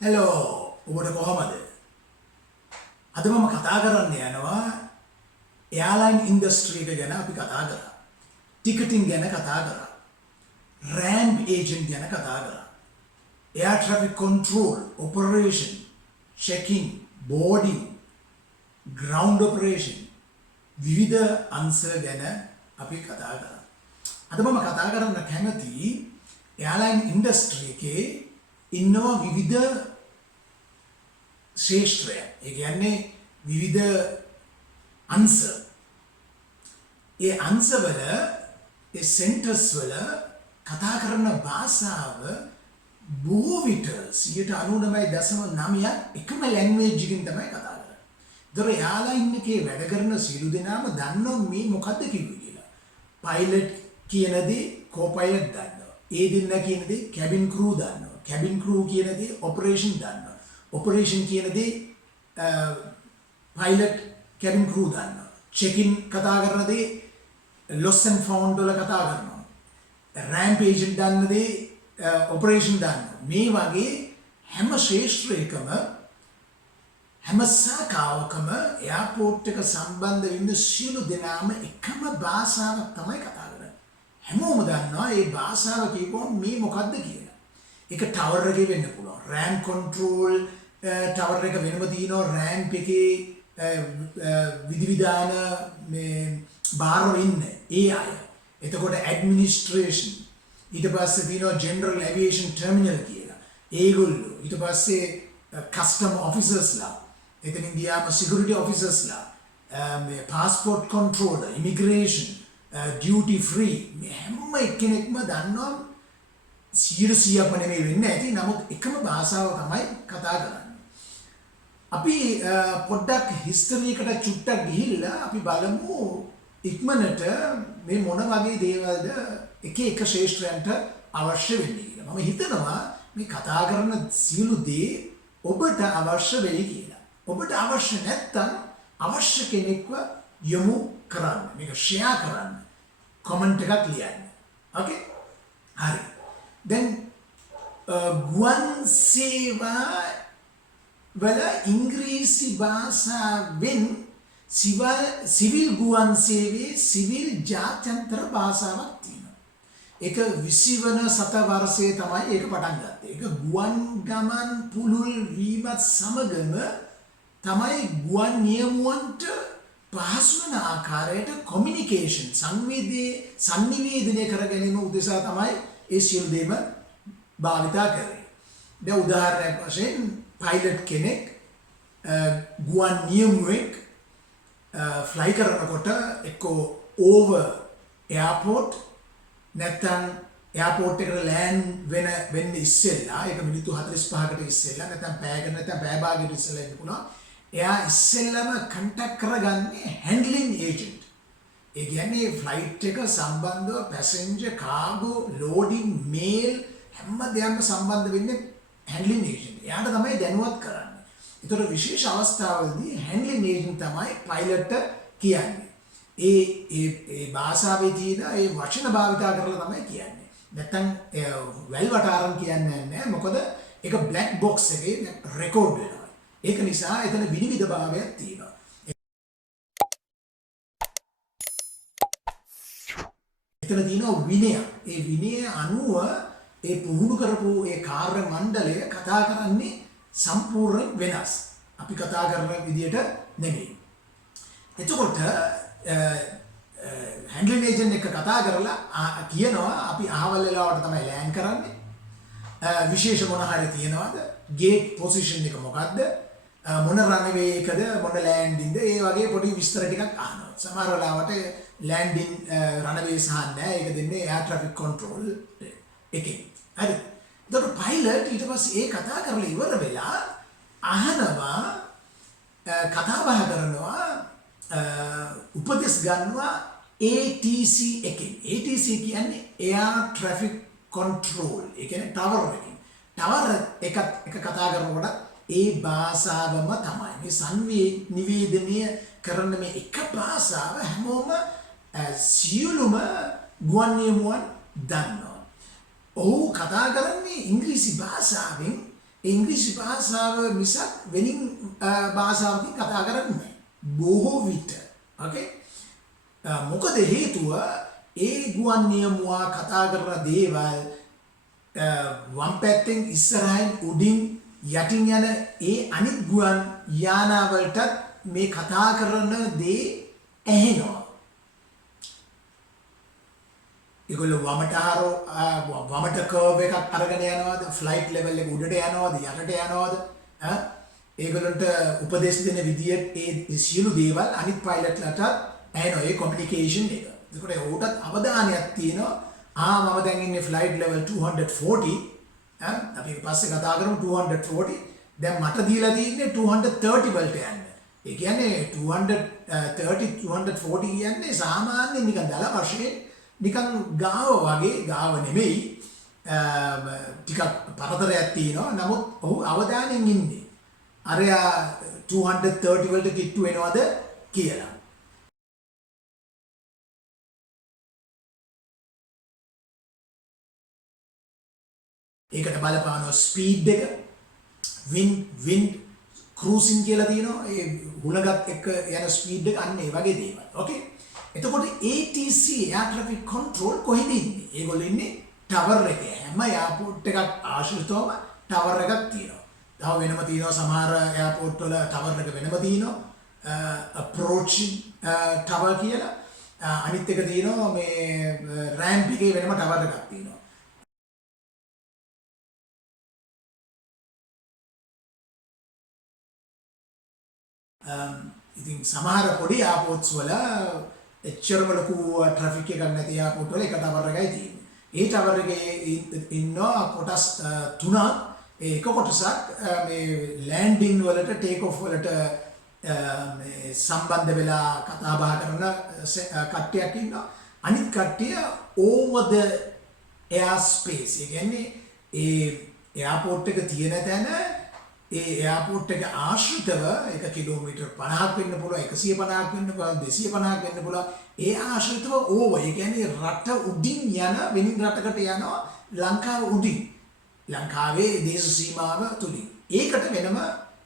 Hello, ඔබට කොහමද? අද මම කතා කරන්න යනවා එයාලයින් ඉන්ඩස්ට්‍රි එක ගැන අපි කතා කරා. ටිකටින් ගැන කතා කරා. රෑම්ප් ඒජන්ට් ගැන කතා කරා. එයා traffic control, operation, checking, boarding, ground operation විවිධ අංශ ගැන අපි කතා කරා. අද මම කතා කරන්න කැමති එයාලයින් ඉන්ඩස්ට්‍රි එකේ ඉන්නවා විවිධ ශ්‍රේෂ්ඨය. ඒ කියන්නේ විවිධ අංශ. ඒ අංශවල ඒ සෙන්ටර්ස් වල කතා කරන භාෂාව බොහෝ විට 99.9ක් එකම ලැන්ග්වේජ් එකකින් තමයි කතා කරන්නේ. ඒතර එයාලයින් එකේ වැඩ කරන සියලු දෙනාම දන්නවා මේ මොකද්ද කිව්වේ කියලා. පයිලට් කියන දේ කෝ-පයිලට් දන්නවා. ඒ දෙන්න කියන දේ කැබින් ක්‍රූ දන්නවා. කැබින් ක්‍රූ කියන දේ ඔපරේෂන් දන්නවා. ඔපරේෂන් කියන දේ පයිලට් කැබින් ක්‍රූ දන්නවා. චෙකින් කතා කරන දේ ලොස් ඇන්ඩ් ෆවුන්ඩ් වල කතා කරනවා. රෑම්ප් ඒජන්ට් දන්න දේ ඔපරේෂන් දන්නවා. මේ වගේ හැම ශේෂ්ත්‍රයකම හැම සාකාවකම එයාපෝට් එක සම්බන්ධ වෙන්න සියලු දෙනාම එකම භාෂාවක් තමයි කතා කරන්නේ. හැමෝම දන්නවා මේ භාෂාව කියපුවම මේ මොකද්ද කියලා. ඒක ටවර් එකේ වෙන්න පුළුවන්. RAM control ටවර් එක වෙනම තියෙනවා. RAM එකේ විධිවිධාන මේ බාරව ඉන්නේ ඒ අය. එතකොට ඇඩ්මිනිස්ට්‍රේෂන්. ඊට පස්සේ තියෙනවා ජෙනරල් ඇවියේෂන් ටර්මිනල් කියලා. ඒගොල්ලෝ. ඊට පස්සේ කස්ටම් ඔෆිසර්ස්ලා. එතනින් ගියාම සිකියුරිටි ඔෆිසර්ස්ලා. මේ passport controller, immigration, duty free. මේ හැම එක්කෙනෙක්ම දන්නවා 100%ක්ම නෙමෙයි වෙන්නේ ඇති. නමුත් එකම භාෂාව තමයි කතා කරන්නේ. අපි පොඩ්ඩක් හිස්ටරි එකට චුට්ටක් ගිහිල්ලා අපි බලමු ඉක්මනට මේ මොන වගේ දේවල්ද එක එක ශේෂ්ත්‍රයන්ට අවශ්‍ය වෙන්නේ කියලා. මම හිතනවා මේ කතා කරන සියලු දේ ඔබට අවශ්‍ය වෙයි කියලා. ඔබට අවශ්‍ය නැත්නම් අවශ්‍ය කෙනෙක්ව යොමු කරන්න. මේක ෂෙයා කරන්න. කමෙන්ට් එකක් ලියන්න. ඕකේ? හරි. දැන් ගුවන් සේවා වල ඉංග්‍රීසි භාෂාවෙන් සිවිල් ගුවන් සේවයේ සිවිල් ජාත්‍යන්තර භාෂාවක් තියෙනවා. ඒක 20 වන සතවර්ෂයේ තමයි ඒක පටන් ගත්තේ. ඒක ගුවන් ගමන් පුළුල් වීමත් සමගම තමයි ගුවන් නියමුවන්ට පහසු වන ආකාරයට කොමියුනිකේෂන් සංනිවේදනය කර ගැනීම උදෙසා තමයි ඒ සියලු දේම භාවිතා කරේ. දැන් උදාහරණයක් වශයෙන් පයිලට් කෙනෙක් ගුවන් නියමුවෙක් ෆ්ලයි කරනකොට එක්කෝ ඕවර් එයාපෝට් නැත්නම් එයාපෝට් එකට ලෑන්ඩ් වෙන්න ඉස්සෙල්ලා ඒක මිනිත්තු 45කට ඉස්සෙල්ලා නැත්නම් පැයකට නැත්නම් පැය භාගයකට ඉස්සෙල්ලා ඉන්න පුළුවන්. එයා ඉස්සෙල්ලාම කන්ටැක්ට් කරගන්නේ හැන්ඩ්ලින් ඒජන්ට්. ඒ කියන්නේ ෆ්ලයිට් එක සම්බන්ධව පැසෙන්ජර්, කාගෝ, ලෝඩින්, මේල් හැම දෙයක්ම සම්බන්ධ වෙන්නේ හැන්ඩ්ලින් ඒජන්ට්. එයාට තමයි දැනුවත් කරන්නේ. ඒතර විශේෂ අවස්ථාවලදී හැන්ඩ්ලින් ඒජන්ට් තමයි පයිලට්ට කියන්නේ. ඒ භාෂාවේ තියෙන ඒ වචන භාවිතා කරලා තමයි කියන්නේ. නැත්තම් වැල් වටාරම් කියන්නේ නැහැ. මොකද ඒක බ්ලැක් බොක්ස් එකේ රෙකෝඩ් වෙනවා. ඒක නිසා එතන විනිවිදභාවයක් තියෙනවා. එතන තියෙනවා විනය. ඒ විනය අනුව ඒ පුහුණු කරපු ඒ කාර්ය මණ්ඩලය කතා කරන්නේ සම්පූර්ණ වෙනස්. අපි කතා කරන විදියට නෙමෙයි. එතකොට හැන්ඩ්ලින් ඒජන්ට් එක කතා කරලා කියනවා අපි අහවල් වෙලාවට තමයි ලෑන්ඩ් කරන්නේ. විශේෂ මොන හරි තියනවාද? ගේට් පොසිෂන් එක මොකද්ද? මොන රන්වේ එකද? මොන ලෑන්ඩින්ද? ඒ වගේ පොඩි විස්තර ටිකක් අහනවා. සමහර වෙලාවට ලෑන්ඩින් රන්වේ සහන් නැහැ. ඒක දෙන්නේ එයාර් ට්‍රැෆික් කන්ට්‍රෝල් එකෙන්. හරි. එතකොට පයිලට් ඊට පස්සේ ඒ කතා කරලා ඉවර වෙලා අහනවා කතා බහ කරනවා උපදෙස් ගන්නවා ATC එකෙන්. ATC කියන්නේ එයාර් ට්‍රැෆික් කන්ට්‍රෝල්. ඒ කියන්නේ ටවර් එකෙන්. ටවර් එක කතා කරනකොට ඒ භාෂාවම තමයි. මේ සංනිවේදනය කරන මේ එක භාෂාව හැමෝම සියලුම ගුවන් නියමුවන් දන්නවා. ඔහු කතා කරන්නේ ඉංග්‍රීසි භාෂාවෙන් ඉංග්‍රීසි භාෂාව මිසක් වෙනින් භාෂාවකින් කතා කරන්නේ නැහැ. බොහෝ විට. ඕකේ? මොකද හේතුව ඒ ගුවන් නියමුවා කතා කරන දේවල් වම් පැත්තෙන් ඉස්සරහින් උඩින් යටින් යන ඒ අනිත් ගුවන් යානාවලටත් මේ කතා කරන දේ ඇහෙනවා. ඒගොල්ලෝ වමට කර්ව් එකක් අරගෙන යනවාද, ෆ්ලයිට් ලෙවල් එක උඩට යනවාද, යටට යනවාද? ඒගොල්ලන්ට උපදෙස් දෙන විදියට ඒ සියලු දේවල් අනිත් පයිලට්ලටත් ඇහෙනවා. ඒ කොමියුනිකේෂන් එක. ඒකට උටත් අවධානයක් තියෙනවා. මම දැන් ඉන්නේ ෆ්ලයිට් ලෙවල් 240. අපි පස්සේ කතා කරමු 240. දැන් මට දීලා තියෙන්නේ 230 වලට යන්න. ඒ කියන්නේ 230 240 කියන්නේ සාමාන්‍ය නිකන් දල වශයෙන් නිකන් ගාව වගේ, ගාව නෙමෙයි, ටිකක් පරතරයක් තියෙනවා. නමුත් ඔහු අවධානයෙන් ඉන්නේ අරයා 230 වලට කිට්ටු වෙනවද කියලා. ඒකට බලපානවා ස්පීඩ් එක, වින්ඩ් ක්‍රූසින් කියලා තියෙනවා. ඒ හුලඟත් එක්ක යන ස්පීඩ් එක අන්න ඒ වගේ දේවල්. ඕකේ. එතකොට ATC Air Traffic Control කොහෙද ඉන්නේ? ඒගොල්ලෝ ඉන්නේ ටවර් එකේ. හැම එයාපෝට් එකක් ආශ්‍රිතවම ටවර් එකක් තියෙනවා. තව වෙනම තියෙනවා සමහර එයාපෝට් වල ටවර් එක වෙනම තියෙනවා. approaching ටවර් කියලා. අනිත් එක තියෙනවා මේ රෑම්ප් එකේ වෙනම ටවර් එකක් තියෙනවා. ඉතින් සමහර පොඩි එයාපෝට්ස් වල එච්චරම ලොකු ට්‍රැෆික් එකක් නැති එයාපෝට් වල එක ටවර් එකයි තියෙන්නේ. ඒ ටවර් එකේ ඉන්නවා කොටස් තුනක්. ඒක කොටසක් මේ ලෑන්ඩින් වලට, ටේක් ඔෆ් වලට මේ සම්බන්ධ වෙලා කතා බහ කරන කට්ටියක් ඉන්නවා. අනිත් කට්ටිය over the air space. ඒ කියන්නේ ඒ එයාපෝට් එක තියෙන තැන ඒ එයාපෝට් එක ආශ්‍රිතව එක කිලෝමීටර් 50ක් වෙන්න පුළුවන්, 150ක් වෙන්න පුළුවන්, 250ක් වෙන්න පුළුවන්. ඒ ආශ්‍රිතව ඕව. ඒ කියන්නේ රට උඩින් යන වෙනින් රටකට යනවා ලංකාව උඩින්. ලංකාවේ දේශ සීමාව තුලින්. ඒකට වෙනම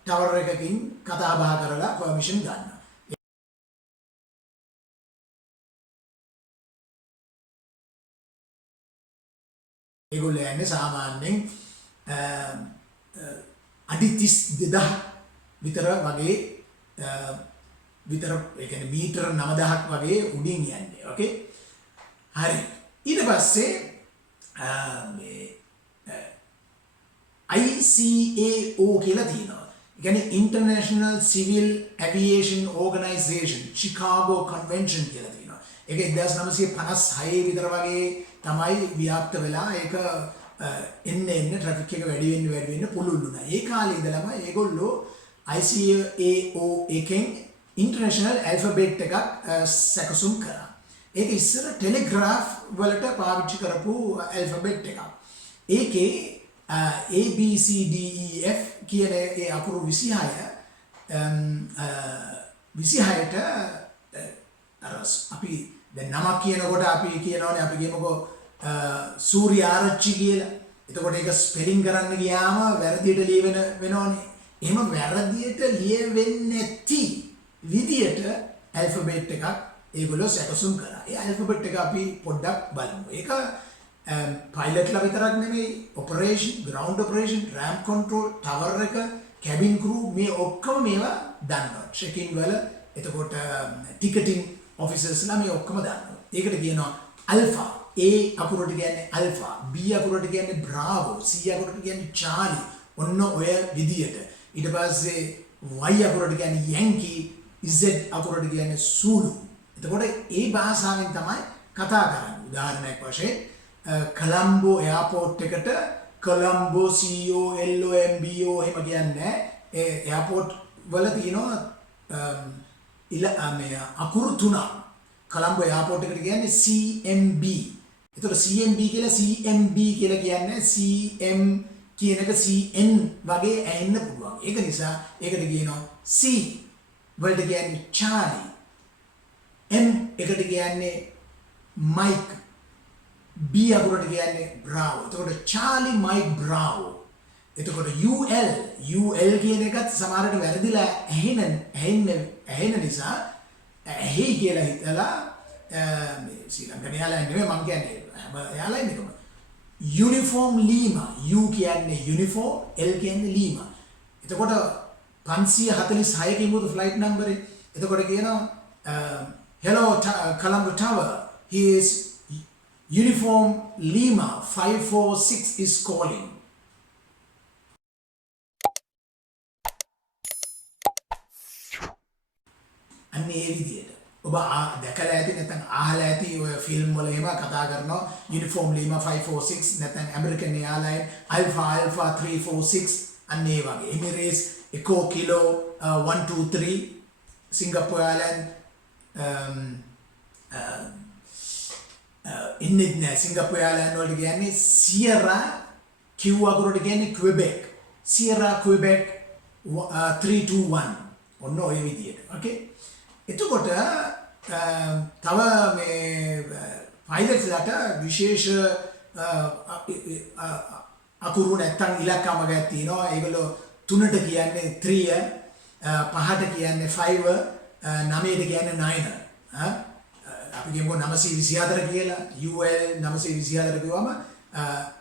ටවර් එකකින් කතා බහ කරලා පර්මිෂන් ගන්න. ඒගොල්ලෝ යන්නේ සාමාන්‍යයෙන් අඩි 32,000 විතර වගේ විතර, ඒ කියන්නේ මීටර 9,000ක් වගේ උඩින් යන්නේ. ඕකේ. හරි. ඊට පස්සේ මේ ICAO කියලා තියෙනවා. ඒ කියන්නේ International Civil Aviation Organization Chicago Convention කියලා තියෙනවා. ඒක 1956 විතර වගේ තමයි ව්‍යාප්ත වෙලා ඒක එන්න ට්‍රැෆික් එක වැඩි වෙන්න පුළුල් වුණා. ඒ කාලේ ඉඳලම ඒගොල්ලෝ ICAO එකෙන් ඉන්ටර්නැෂනල් ඇල්ෆබෙට් එකක් සැකසුම් කරා. ඒක ඉස්සර ටෙලිග්‍රාෆ් වලට පාවිච්චි කරපු ඇල්ෆබෙට් එකක්. ඒකේ ABCDEF කියන ඒ අකුරු 26ට අපි දැන් නමක් කියනකොට අපි කියනවනේ, අපි කියමුකෝ සූර්ය ආරච්චි කියලා. එතකොට ඒක ස්පෙලිං කරන්න ගියාම වැරදියට ලියවෙන වෙනවනේ. එහෙම වැරදියට ලියවෙන්නේ නැති විදියට ඇල්ෆබෙට් එකක් ඒගොල්ලෝ සැකසුම් කරා. ඒ ඇල්ෆබෙට් එක අපි පොඩ්ඩක් බලමු. ඒක පයිලට්ලා විතරක් නෙමෙයි, operation, ground operation, ramp control, tower එක, කැබින් ක්‍රූ, මේ ඔක්කොම මේවා දන්නවා. චෙකින් වල, එතකොට ටිකටින් ඔෆිසර්ස්ලා මේ ඔක්කොම දන්නවා. ඒකට කියනවා අල්ෆා. A අකුරට කියන්නේ අල්ෆා, B අකුරට කියන්නේ බ්‍රාවෝ, C අකුරට කියන්නේ චාලි. ඔන්න ඔය විදියට. ඊට පස්සේ Y අකුරට කියන්නේ යැන්කි, Z අකුරට කියන්නේ සූලු. එතකොට ඒ භාෂාවෙන් තමයි කතා කරන්නේ. උදාහරණයක් වශයෙන් කොලම්බෝ එයාපෝට් එකට කොලම්බෝ COLOMBO එහෙම කියන්නේ ඒ එයාපෝට් වල තියෙනවා අකුරු තුනක්. කොලම්බෝ එයාපෝට් එකට කියන්නේ CMB. එතකොට CMB කියලා කියන්නේ CM කියන එක CN වගේ ඇහෙන්න පුළුවන්. ඒක නිසා ඒකට කියනවා C වලට කියන්නේ Charlie, M එකට කියන්නේ Mike, B අකුරට කියන්නේ Bravo. එතකොට Charlie, Mike, Bravo. එතකොට UL කියන එකත් සමහරට වැරදිලා ඇහෙන නිසා ඇහි කියලා හිතලා ශ්‍රී ලංකන් එයාලයින් නෙමෙයි මං කියන්නේ හැම එයාලයින් එකම යුනිෆෝම් ලීමා U කියන්නේ යුනිෆෝම් L කියන්නේ ලීමා. එතකොට 546 කිමුද ෆ්ලයිට් නම්බර් එක. එතකොට කියනවා hello Colombo Tower, he is uniform Lima 546 is calling. අන්න ඒ විදියට ඔබ දැකලා ඇති නැත්නම් අහලා ඇති ඔය ෆිල්ම් වල එහෙම කතා කරනවා යුනිෆෝම් ලීමා 546 නැත්නම් ඇමරිකන් එයාර්ලයින් Alpha 346 අන්න ඒ වගේ එමිරේට්ස් එකෝ කිලෝ 123 සිංගප්පූර් එයාර්ලයින් ඉන්නේ නැහැ සිංගප්පූර් එයාර්ලයින් වලට කියන්නේ සියරා Q අකුරට කියන්නේ ක්වෙබෙක් සියරා ක්වෙබෙක් 321 ඔන්න ඔය විදියට ඕකේ. එතකොට තව මේ පයිලට්ස්ලාට විශේෂ අකුරු නැත්තම් ඉලක්කම ගයක් තියෙනවා. ඒගොල්ලෝ 3ට කියන්නේ 3, 5ට කියන්නේ 5, 9ට කියන්නේ 9. අපි කියමු 924 කියලා. UL 924 කිව්වම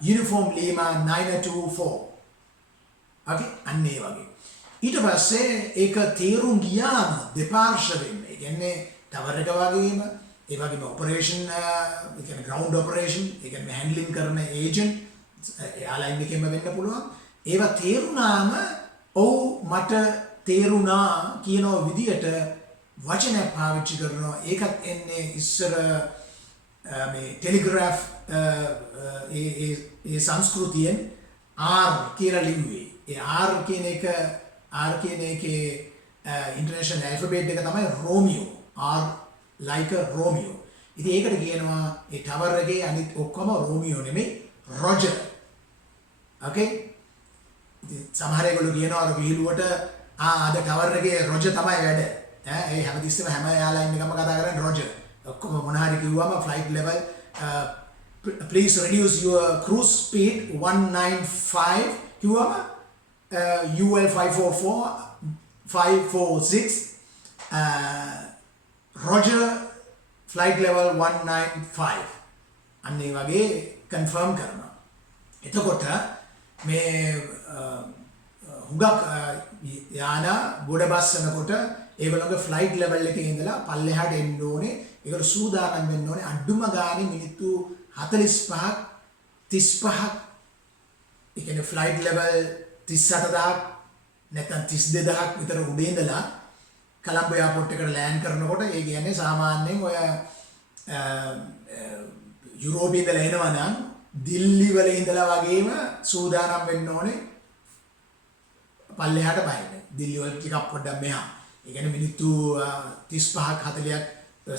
uniform Lima 924. okay අන්න ඒ වගේ. ඊට පස්සේ ඒක තේරුම් ගියාම දෙපාර්ශ්වයෙන් ඒ කියන්නේ ටවර් එක වගේම ඒ වගේම ඔපරේෂන් ඒ කියන්නේ ග්‍රවුන්ඩ් ඔපරේෂන් ඒ කියන්නේ හැන්ඩලින් කරන ඒජන්ට් එයාලයින් එකෙන්ම වෙන්න පුළුවන්. ඒවා තේරුණාම ඔව් මට තේරුණා කියන විදියට වචන පාවිච්චි කරනවා. ඒකත් එන්නේ ඉස්සර මේ ටෙලිග්‍රාෆ් ඒ සංස්කෘතියෙන් R කියලා ලිව්වේ. ඒ R කියන එකේ international alphabet එක තමයි Romeo. R like a Romeo. ඉතින් ඒකට කියනවා ඒ ටවර් එකේ අනිත් ඔක්කොම Romeo නෙමෙයි Roger. okay ඉතින් සමහර ඒගොල්ලෝ කියනවා අර විහිළුවට අද ටවර් එකේ Roger තමයි වැඩ. ඒ හැමතිස්සෙම හැම එයාලයින් එකම කතා කරන්නේ Roger. ඔක්කොම මොන හරි කිව්වම flight level please reduce your cruise speed 195 කිව්වම UL 546 Roger flight level 195 අන්න ඒ වගේ confirm කරනවා. එතකොට මේ හුඟක් යාන ගොඩ බස්සනකොට ඒගොල්ලෝගේ flight level එකේ ඉඳලා පල්ලෙහාට එන්න ඕනේ. ඒකට සූදානම් වෙන්න ඕනේ අඩුම ගානේ මිනිත්තු 45ක් 35ක් ඒ කියන්නේ flight level 38000ක් නැත්නම් 32000ක් විතර උඩේ ඉඳලා කොලම්බෝ එයාපෝට් එකට ලෑන්ඩ් කරනකොට ඒ කියන්නේ සාමාන්‍යයෙන් ඔය යුරෝපයේ ඉඳලා එනවා නම් දිල්ලි වල ඉඳලා වගේම සූදානම් වෙන්න ඕනේ පල්ලෙහාට බහින්න. දිල්ලි වල ටිකක් පොඩ්ඩක් මෙහා. ඒ කියන්නේ මිනිත්තු 35ක් 40ක් ඒ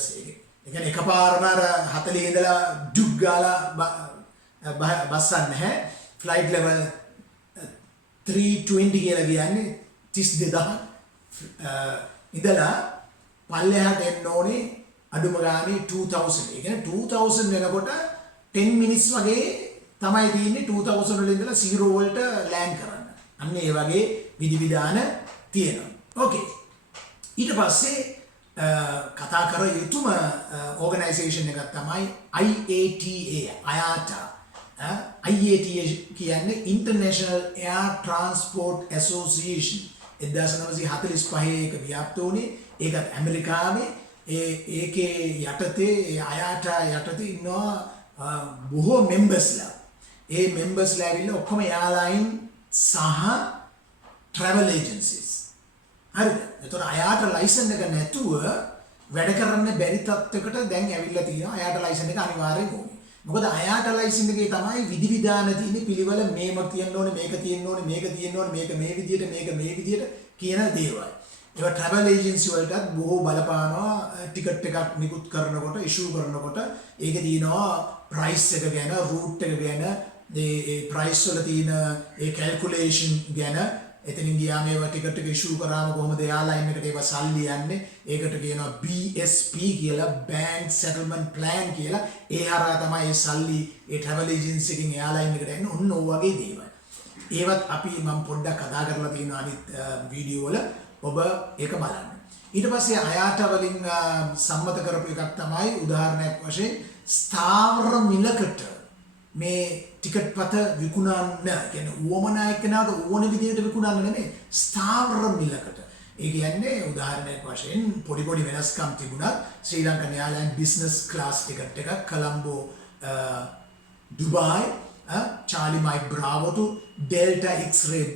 කියන්නේ එකපාරම අර 40 ඉඳලා ඩුක් ගාලා බස්සන්නේ නැහැ. ෆ්ලයිට් ලෙවල් 320 කියලා කියන්නේ 32000 ඉඳලා පල්ලෙහාට එන්න ඕනේ අඩුම ගානේ 2000. ඒ කියන්නේ 2000 වෙනකොට 10 minutes වගේ තමයි තියෙන්නේ 2000 වල ඉඳලා 0 වලට ලෑන්ඩ් කරන්න. අන්න ඒ වගේ විධිවිධාන තියෙනවා. ඕකේ. ඊට පස්සේ කතා කර යුතුම ඕගනයිසේෂන් එකක් තමයි IATA. IATA කියන්නේ International Air Transport Association. 1945 එක ව්‍යාප්ත වුණේ. ඒකත් ඇමරිකාවේ ඒකේ යටතේ IATA යටතේ ඉන්නවා බොහෝ මෙම්බර්ස්ලා. ඒ මෙම්බර්ස්ලා ඇවිල්ලා ඔක්කොම එයාලයින් සහ travel agencies. හරිද? එතකොට IATA ලයිසන් එක නැතුව වැඩ කරන්න බැරි තත්යකට දැන් ඇවිල්ලා තියෙනවා. IATA ලයිසන් එක අනිවාර්යෙන් ඕනේ. මොකද IATA ලයිසන් එකේ තමයි විධිවිධාන තියෙන්නේ පිළිවෙල මේක තියෙන්න ඕනේ මේක තියෙන්න ඕනේ මේක තියෙන්න ඕනේ මේක මේ විදියට මේක මේ විදියට කියන දේවල්. ඒවා travel agency වලටත් බොහෝ බලපානවා. ටිකට් එකක් නිකුත් කරනකොට ඉෂුව කරනකොට ඒකේ තියෙනවා price එක ගැන route එක ගැන ඒ price වල තියෙන ඒ calculation ගැන එතනින් ගියාම ඒවා ටිකට් එක ඉෂුව කරාම කොහොමද එයාලයින් එකට ඒවා සල්ලි යන්නේ ඒකට කියනවා BSP කියලා bank settlement plan කියලා ඒ හරහා තමයි ඒ සල්ලි ඒ travel agency එකකින් එයාලයින් එකට එන්නේ ඔන්න ඔය වගේ දේවල්. ඒවත් අපි මම පොඩ්ඩක් කතා කරලා තියෙනවා අනිත් වීඩියෝ වල ඔබ ඒක බලන්න. ඊට පස්සේ අයාට වලින් සම්මත කරපු එකක් තමයි උදාහරණයක් වශයෙන් ස්ථාවර මිලකට මේ ටිකට් පත විකුණන්න. කියන්නේ උවමනා එක්කනට ඕන විදිහට විකුණන්න නෙමෙයි ස්ථාවර මිලකට. ඒ කියන්නේ උදාහරණයක් වශයෙන් පොඩි වෙනස්කම් තිබුණත් Sri Lankan airlines business class ticket එකක් Colombo දුබායි Charlie Mike Bravo to Delta X-ray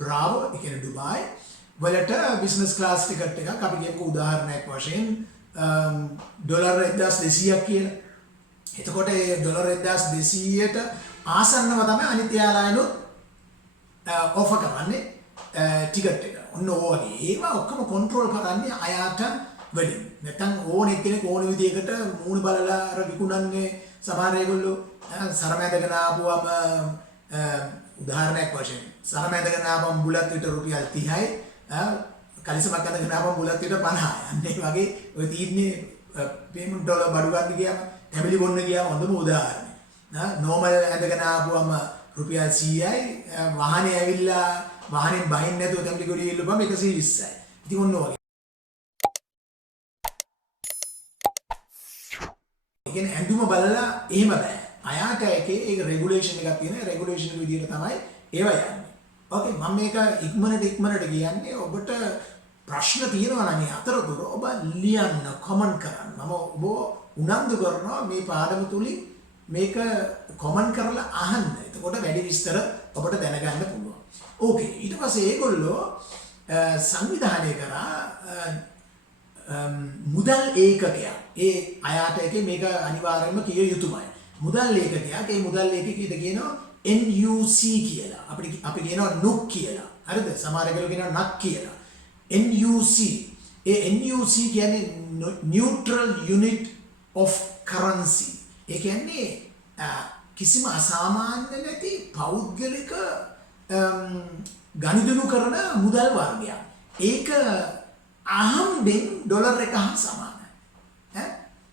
Bravo ඒ කියන්නේ දුබායි වලට බිස්නස් ක්ලාස් ටිකට් එකක් අපි කියමුකෝ උදාහරණයක් වශයෙන් ඩොලර් 1200ක් කියලා. එතකොට ඒ ඩොලර් 1200ට ආසන්නව තමයි අනිත් එයාර්ලයිනුත් ඔෆර් කරන්නේ ටිකට් එක. ඔන්න ඕවගේ ඒවා ඔක්කොම කන්ට්‍රෝල් කරන්නේ අයාට වැඩි. නැත්නම් ඕනෙ කෙනෙක් ඕන විදිහකට මූණ බලලා අර විකුණන්නේ සමහර ඒගොල්ලෝ සරමැදගෙන ආපුවම උදාහරණයක් වශයෙන් සරමැදගෙන ආපුවම බුලත් විතර රුපියල් 30යි කලිසමක් අඳගෙන ආපුවම බුලත් විතර 50යි. අන්න ඒ වගේ ඔය තීරණේ පේමන්ට් ඩොලර් බඩු ගන්න ගියාම ටැබලි බොන්න ගියාම හොඳම උදාහරණය. නෝමල් ඇඳගෙන ආපුවම රුපියල් 100යි වාහනේ ඇවිල්ලා වාහනේ බහින්න නැතුව ටැබලි ගොඩිය ඉල්ලුවම 120යි. ඉතින් ඔන්න ඔය කියන්නේ ඇඳුම බලලා එහෙම බෑ. අයාට එකේ ඒක රෙගුලේෂන් එකක් තියෙනවා. රෙගුලේෂන් එක විදිහට තමයි ඒවා යන්නේ. ඕකේ මම මේක ඉක්මනට කියන්නේ ඔබට ප්‍රශ්න තියෙනවා නම් මේ අතරතුර ඔබ ලියන්න කමෙන්ට් කරන්න. මම ඔබ උනන්දු කරනවා මේ පාඩම තුලින් මේක කමෙන්ට් කරලා අහන්න. එතකොට වැඩි විස්තර ඔබට දැනගන්න පුළුවන්. ඕකේ ඊට පස්සේ ඒගොල්ලෝ සංවිධානය කරා මුදල් ඒකකයක්. ඒ අයාට එකේ මේක අනිවාර්යයෙන්ම කිය යුතුමයි. මුදල් ඒකකයක්. ඒ මුදල් ඒකකයද කියනවා NUC කියලා. අපි කියනවා NUC කියලා. හරිද? සමහර ඒගොල්ලෝ කියනවා NUC කියලා. NUC. ඒ NUC කියන්නේ Neutral Unit of Currency. ඒ කියන්නේ කිසිම අසාමාන්‍ය නැති පෞද්ගලික ගනුදෙනු කරන මුදල් වර්ගයක්. ඒක අහම්බෙන් ඩොලර් එක හා සමානයි.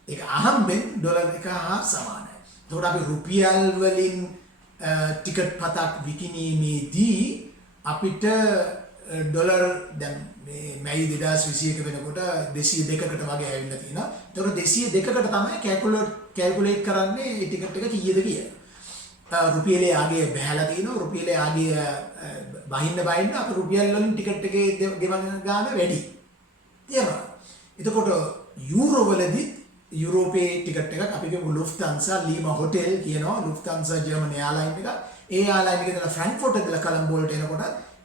ඒක අහම්බෙන් ඩොලර් එක හා සමානයි. එතකොට අපි රුපියල් වලින් ටිකට් පතක් විකිණීමේදී අපිට ඩොලර් දැන් මේ මැයි 2021 වෙනකොට 202කට වගේ ඇවිල්ලා තියෙනවා. එතකොට 202කට තමයි කැල්කියුලේට් කරන්නේ මේ ටිකට් එක කීයද කියලා. රුපියලේ ආගේ බහැලා තිනවා. රුපියලේ ආගේ බහින්න අපි රුපියල් වලින් ටිකට් එකේ ගෙවන ගාන වැඩි. තේරුණා? එතකොට යූරෝ වලදී යුරෝපයේ ටිකට් එකක් අපි කියමු ලුෆ්තාන්සා ලීමා හොටෙල් කියනවා. ලුෆ්තාන්සා ජර්මන් එයාර්ලයින් එක. ඒ එයාර්ලයින් එකේ ඉඳලා ෆ්‍රැන්ක්ෆර්ට් ඉඳලා කොලම්බෝ වලට එනකොට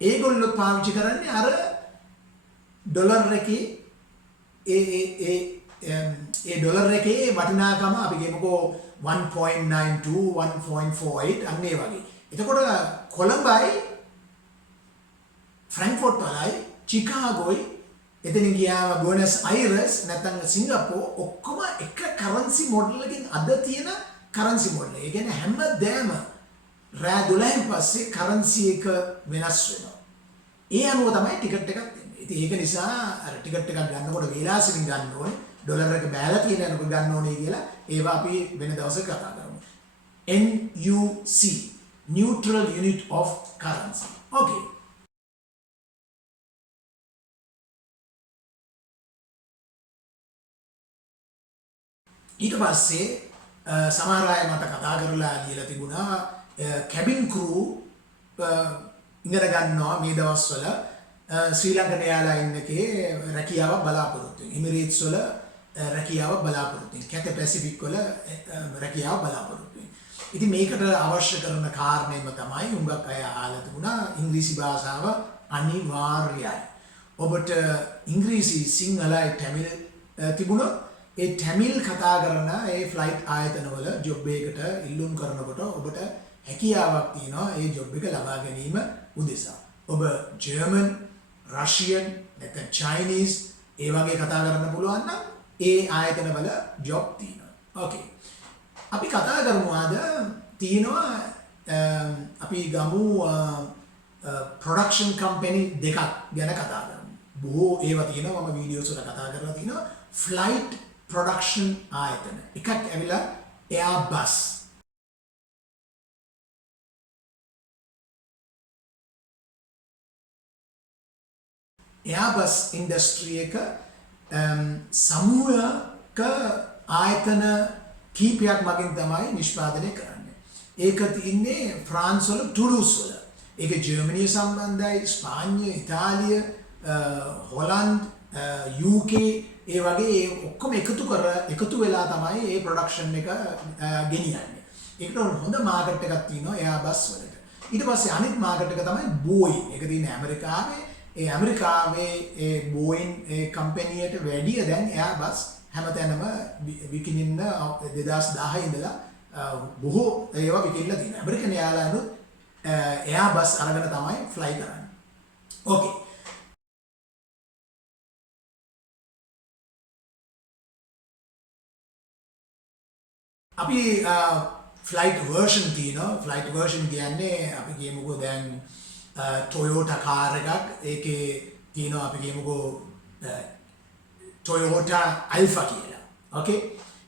ඒගොල්ලෝ පාවිච්චි කරන්නේ අර ඩොලර් එකේ ඒ ඩොලර් එකේ වටිනාකම අපි කියමුකෝ 1.92 1.48 අන්න ඒ වගේ. එතකොට කොළඹයි ෆ්‍රැන්ක්ෆර්ට් වලයි චිකාගෝයි එතනින් ගියාම බොනස් අයිරස් නැත්නම් සිංගප්පූර් ඔක්කොම එක කරන්සි මොඩල් එකකින් අද තියෙන කරන්සි මොඩල්. ඒ කියන්නේ හැමදේම රෑ 12න් පස්සේ කරන්සි එක වෙනස් වෙනවා. ඒ අනුව තමයි ටිකට් එකක් දෙන්නේ. ඉතින් ඒක නිසා අර ටිකට් එකක් ගන්නකොට වේලාසින් ගන්න ඕනේ. ඩොලර් එක බෑලා තියෙන යනකොට ගන්න ඕනේ කියලා ඒවා අපි වෙන දවසක කතා කරමු. NUC Neutral Unit of Currency. Okay. ඊට පස්සේ සමහර අය මට කතා කරලා කියලා තිබුණා කැබින් ක්‍රූ ඉගෙන ගන්නවා මේ දවස්වල ශ්‍රී ලංකන් එයාර්ලයින් එකේ රැකියාවක් බලාපොරොත්තු වෙනවා. එමිරේට්ස් වල රැකියාවක් බලාපොරොත්තු වෙනවා. කැත පැසිෆික් වල රැකියාවක් බලාපොරොත්තු වෙනවා. ඉතින් මේකට අවශ්‍ය කරන කාරණේම තමයි හුඟක් අය අහලා තිබුණා ඉංග්‍රීසි භාෂාව අනිවාර්යයි. ඔබට ඉංග්‍රීසි සිංහලයි තමිල් තිබුණොත් ඒ තමිල් කතා කරන ඒ ෆ්ලයිට් ආයතනවල ජොබ් එකකට ඉල්ලුම් කරනකොට ඔබට හැකියාවක් තියෙනවා ඒ ජොබ් එක ලබා ගැනීම උදෙසා. ඔබ ජර්මන්, රෂියන්, නැත්නම් චයිනීස් ඒ වගේ කතා කරන්න පුළුවන් නම් ඒ ආයතනවල ජොබ් තියෙනවා. ඕකේ. අපි කතා කරමු අද තියෙනවා අපි ගමු ප්‍රොඩක්ෂන් කම්පැනි දෙකක් ගැන කතා කරමු. බොහෝ ඒවා තියෙනවා මම වීඩියෝස් වල කතා කරලා තියෙනවා. ෆ්ලයිට් ප්‍රොඩක්ෂන් ආයතන. එකක් ඇවිල්ලා Airbus එයාබස් ඉන්ඩස්ට්‍රී එක සමූහක ආයතන කීපයක් මගින් තමයි නිෂ්පාදනය කරන්නේ. ඒක තියන්නේ ෆ්‍රාන්ස් වල ටුලූස් වල. ඒක ජර්මනිය සම්බන්ධයි, ස්පාඤ්ඤ, ඉතාලිය, හොලන්ඩ්, UK ඒ වගේ ඔක්කොම එකතු වෙලා තමයි මේ ප්‍රොඩක්ෂන් එක ගෙනියන්නේ. ඒකට හොඳ මාකට් එකක් තියෙනවා එයාබස් වලට. ඊට පස්සේ අනිත් මාකට් එක තමයි බෝයින්. ඒක තියෙන්නේ ඇමරිකාවේ. ඒ ඇමරිකාවේ ඒ බෝයින් ඒ කම්පැනියට වැඩිය දැන් එයාබස් හැමතැනම විකිනින්න 2010 ඉඳලා බොහෝ ඒවා විකිනලා තියෙනවා. ඇමරිකන් එයාලයිනුත් එයාබස් අරගෙන තමයි ෆ්ලයි කරන්නේ. ඕකේ. අපි ෆ්ලයිට් වර්ෂන් තියෙනවා. ෆ්ලයිට් වර්ෂන් කියන්නේ අපි කියමුකෝ දැන් Toyota කාර් එකක් ඒකේ තියෙනවා අපි කියමුකෝ Toyota Alpha කියලා. ඕකේ.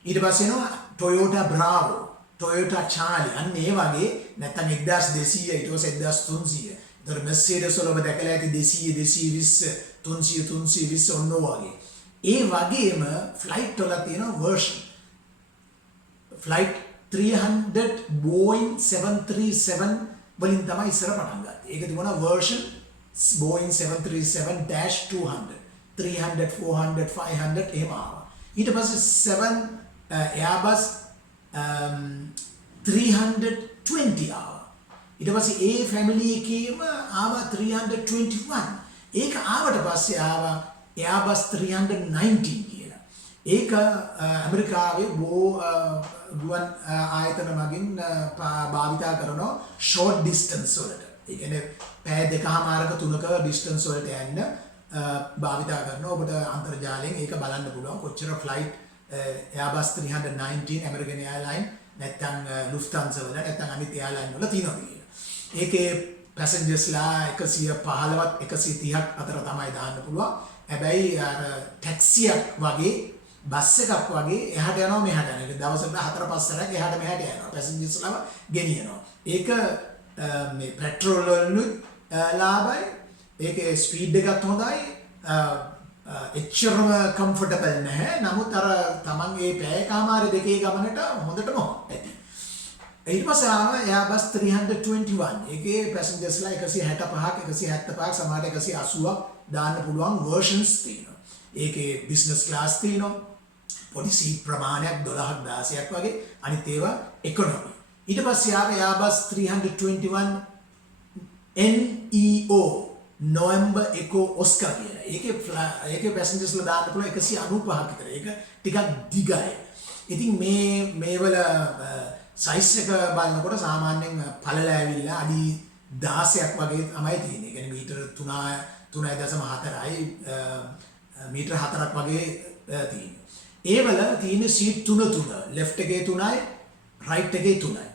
ඊට පස්සේ එනවා Toyota Bravo, Toyota Charlie. අන්න ඒ වගේ නැත්නම් 1200 ඊට පස්සේ 1300. ඒතර Mercedes වල ඔබ දැකලා ඇති 200 220 300 320 ඔන්න වගේ. ඒ වගේම ෆ්ලයිට් වල තියෙනවා වර්ෂන්. ෆ්ලයිට් 300 Boeing 737 වලින් තමයි ඉස්සර පටන් ගත්තේ. ඒක තිබුණා version Boeing 737-200 300 400 500 එහෙම ආවා. ඊට පස්සේ 7 Airbus 320 ආවා. ඊට පස්සේ ඒ ෆැමිලි එකේම ආවා 321. ඒක ආවට පස්සේ ආවා Airbus 319 කියලා. ඒක ඇමරිකාවේ ගුවන් ආයතන මගින් භාවිතා කරනවා ෂෝට් ඩිස්ටන්ස් වලට. ඒ කියන්නේ පැය දෙකමාරක තුනක ඩිස්ටන්ස් වලට යන්න භාවිතා කරනවා. ඔබට අන්තර්ජාලයෙන් ඒක බලන්න පුළුවන් කොච්චර ෆ්ලයිට් Airbus 319 American Airlines නැත්නම් Lufthansa වල නැත්නම් අනිත් එයාලයින් වල තියෙනවද කියලා. ඒකේ පැසෙන්ජර්ස්ලා 115ත් 130ක් අතර තමයි දාන්න පුළුවන්. හැබැයි අර ටැක්සියක් වගේ බස් එකක් වගේ එහාට යනවා මෙහාට යනවා. ඒක දවසකට 4-5 සැරයක් එහාට මෙහාට යනවා. පැසෙන්ජර්ස්ලාම ගෙනියනවා. ඒක මේ පෙට්‍රෝල් වලින් ලාභයි. ඒකේ ස්පීඩ් එකත් හොඳයි. එච්චරම කම්ෆර්ටබල් නැහැ. නමුත් අර තමන්ගේ පැයකමාර දෙකේ ගමනට හොඳටම ඇති. ඊට පස්සේ ආවා Airbus 321. ඒකේ පැසෙන්ජර්ස්ලා 165ක් 175ක් සමහරට 180ක් දාන්න පුළුවන් versions තියෙනවා. ඒකේ business class තියෙනවා. පොඩි සීට් ප්‍රමාණයක් 12ක් 16ක් වගේ. අනිත් ඒවා economy. ඊට පස්සේ ආවේ Airbus 321 NEO November Echo Oscar කියලා. ඒකේ පැසෙන්ජර්ස්ලා දාන්න පුළුවන් 195ක් විතර. ඒක ටිකක් දිගයි. ඉතින් මේ වල සයිස් එක බලනකොට සාමාන්‍යයෙන් පළල ඇවිල්ලා අඩි 16ක් වගේ තමයි තියෙන්නේ. ඒ කියන්නේ මීටර 3.4යි මීටර 4ක් වගේ තියෙන්නේ. ඒ වල තියෙන සීට් 3 left එකේ 3යි right එකේ 3යි.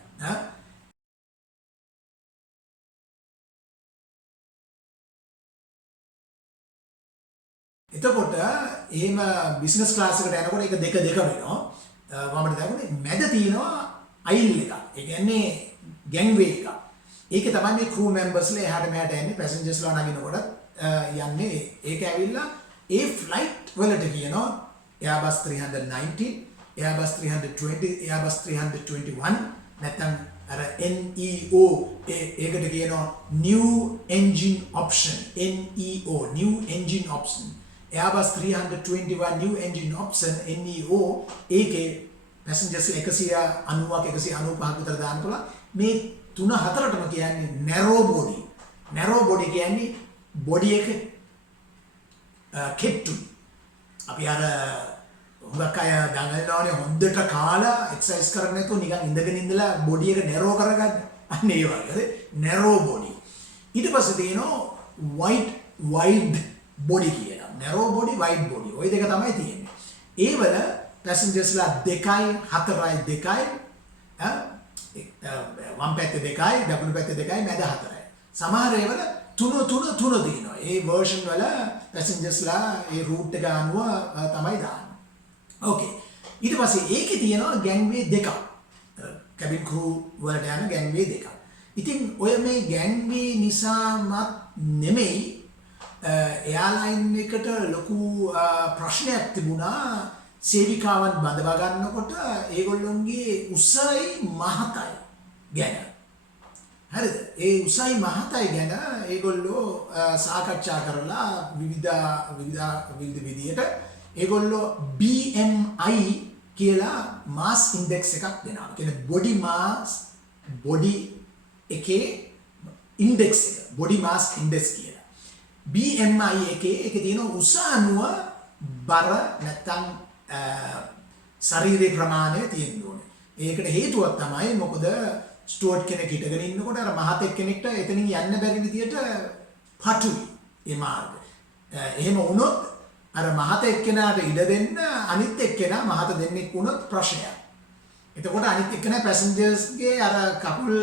එතකොට එහෙම බිස්නස් ක්ලාස් එකට යනකොට ඒක දෙක වෙනවා. වමට දැකුනේ මැද තියෙනවා අයිල් එකක්. ඒ කියන්නේ ගැන්වේ එකක්. ඒකේ තමයි මේ crew members-ලා එහාට මෙහාට යන්නේ passengers-ලා නගිනකොට යන්නේ. ඒක ඇවිල්ලා ඒ flight වලට කියනවා Airbus 319, Airbus 320, Airbus 321 නැත්නම් අර NEO ඒකට කියනවා new engine option. NEO new engine option. Airbus 321 new engine option NEO ඒකේ passengers 190ක් 195ක් විතර දාන්න පුළුවන්. මේ 3-4ටම කියන්නේ narrow body. narrow body කියන්නේ body එක කෙට්ටු. අපි අර හුඟක් අය දඟලනවානේ හොඳට කාලා එක්සර්සයිස් කරන්නේ නැතුව නිකන් ඉඳගෙන ඉඳලා body එක narrow කරගන්න. අන්න ඒ වගේ narrow body. ඊට පස්සේ තියෙනවා wide body කියලා. narrow body wide body. ওই දෙක තමයි තියෙන්නේ. ඒ වල පැසෙන්ජර්ස්ලා 2යි 4යි 2යි වම් පැත්තේ 2යි දකුණු පැත්තේ 2යි මැද 4යි. සමහර ඒවල 3 තියෙනවා. ඒ version වල පැසෙන්ජර්ස්ලා ඒ route එක අනුව තමයි දාන්නේ. ඕකේ. ඊට පස්සේ ඒකේ තියෙනවා gangway දෙකක්. cabin crew වලට යන gangway දෙකක්. ඉතින් ඔය මේ gangway නිසාමත් නෙමෙයි එයාලයින් එකට ලොකු ප්‍රශ්නයක් තිබුණා සේවිකාවන් බඳවා ගන්නකොට ඒගොල්ලොන්ගේ උසයි මහතයි ගැන. හරිද? ඒ උසයි මහතයි ගැන ඒගොල්ලෝ සාකච්ඡා කරලා විවිධ විදියට ඒගොල්ලෝ BMI කියලා මාස් ඉන්ඩෙක්ස් එකක් දෙනවා. කියන්නේ බොඩි මාස් බොඩි එකේ ඉන්ඩෙක්ස් එක බොඩි මාස් ඉන්ඩෙක්ස් කියලා. BMI එකේ ඒකේ තියෙන උස අණුව බර නැත්තම් ශරීරේ ප්‍රමාණය තියෙන්න ඕනේ. ඒකට හේතුවක් තමයි මොකද ස්ටුවර්ට් කෙනෙක් හිටගෙන ඉන්නකොට අර මහතෙක් කෙනෙක්ට එතනින් යන්න බැරි විදියට පටුයි ඒ මාර්ගය. එහෙම වුණොත් අර මහත එක්කෙනාට ඉඩ දෙන්න අනිත් එක්කෙනා මහත දෙන්නෙක් වුණොත් ප්‍රශ්නයක්. එතකොට අනිත් එක්කෙනා පැසෙන්ජර්ස්ගේ අර කකුල්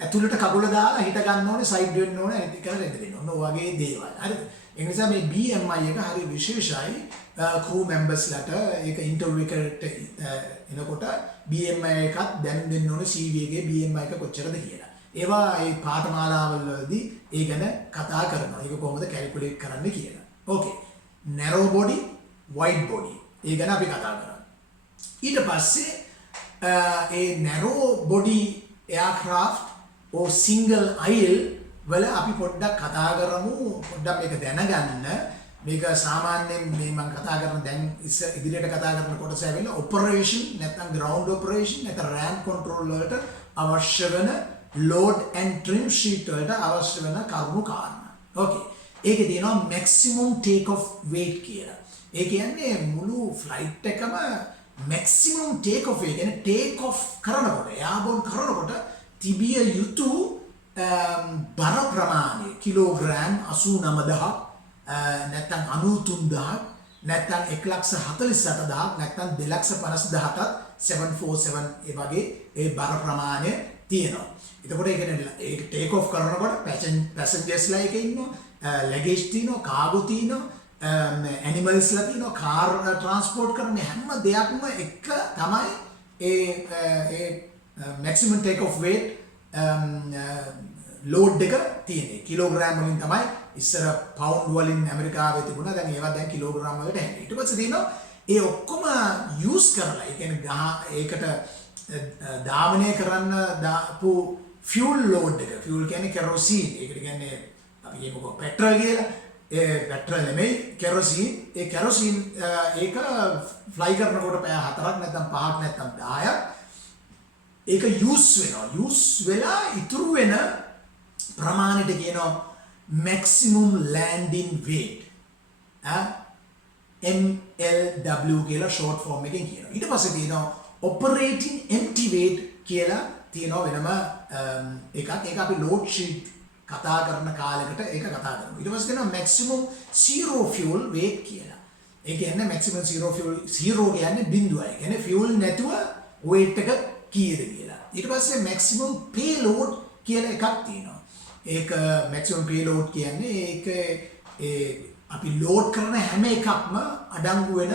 ඇතුළට කකුල දාලා හිට ගන්න ඕනේ සයිඩ් වෙන්න ඕනේ අනිත් එක්කෙනා රෙදි දෙන්න ඕනේ. ඔය වගේ දේවල්. හරිද? ඒ නිසා මේ BMI එක හරි විශේෂයි crew members-ලට ඒක ඉන්ටර්වියු එකට එනකොට BMI එකත් දැනුම් දෙන්න ඕනේ CV එකේ BMI එක කොච්චරද කියලා. ඒවා ඒ පාඨමාලාවලදී ඒ ගැන කතා කරනවා. ඒක කොහොමද කැල්කියුලේට් කරන්න කියලා. ඕකේ. narrow body, wide body. ඒ ගැන අපි කතා කරා. ඊට පස්සේ ඒ narrow body aircraft or single aisle වල අපි පොඩ්ඩක් කතා කරමු. පොඩ්ඩක් මේක දැනගන්න. මේක සාමාන්‍යයෙන් මේ මම කතා කරන දැන් ඉදිරියට කතා කරන කොටස ඇවිල්ලා ඔපරේෂන් නැත්නම් ග්‍රවුන්ඩ් ඔපරේෂන් නැත්නම් RAM කන්ට්‍රෝල් වලට අවශ්‍ය වෙන load and trim sheet වලට අවශ්‍ය වෙන කරුණු කාරණා. ඕකේ. ඒකේ තියෙනවා maximum take off weight කියලා. ඒ කියන්නේ මුළු ෆ්ලයිට් එකම maximum take off weight කියන්නේ take off කරනකොට එයාබෝන් කරනකොට තිබිය යුතු බර ප්‍රමාණය කිලෝග්‍රෑම් 89000 නැත්නම් 93000 නැත්නම් 148000 නැත්නම් 250000ටත් 747 ඒ වගේ ඒ බර ප්‍රමාණය තියෙනවා. එතකොට ඒ කියන්නේ ඒක ටේක් ඔෆ් කරනකොට පැසෙන්ජර්ස්ලා එකේ ඉන්නවා, ලැගේජ් තියෙනවා, කාගෝ තියෙනවා, ඇනිමල්ස්ලා තියෙනවා, කාර් ට්‍රාන්ස්පෝර්ට් කරන හැම දෙයක්ම එක තමයි ඒ maximum take off weight load එක තියෙන්නේ. කිලෝග්‍රෑම් වලින් තමයි ඉස්සර පවුන්ඩ් වලින් ඇමරිකාවේ තිබුණා. දැන් ඒවා දැන් කිලෝග්‍රෑම් වලට හැදෙනවා. ඊට පස්සේ තියෙනවා ඒ ඔක්කොම යූස් කරලා ඒ කියන්නේ ඒකට ධාවනය කරන්න දාපු ෆියුල් ලෝඩ් එක. ෆියුල් කියන්නේ කෙරොසින්. ඒකට කියන්නේ අපි කියමුකෝ පෙට්‍රල් කියලා. ඒ පෙට්‍රල් නෙමෙයි කෙරොසින්. ඒ කෙරොසින් ඒක ෆ්ලයි කරනකොට පැය 4ක් නැත්නම් 5ක් නැත්නම් 10ක් ඒක යූස් වෙනවා. යූස් වෙලා ඉතුරු වෙන ප්‍රමාණයට කියනවා maximum landing weight. MLW කියලා short form එකෙන් කියනවා. ඊට පස්සේ තියෙනවා operating empty weight කියලා තියෙනවා වෙනම එකක්. ඒක අපි load sheet කතා කරන කාලෙකට ඒක කතා කරනවා. ඊට පස්සේ තියෙනවා maximum zero fuel weight කියලා. ඒ කියන්නේ maximum zero fuel zero කියන්නේ බිඳුවයි. ඒ කියන්නේ fuel නැතුව weight එක කීයද කියලා. ඊට පස්සේ maximum payload කියලා එකක් තියෙනවා. ඒක maximum payload කියන්නේ ඒක අපි load කරන හැම එකක්ම අඩංගු වෙන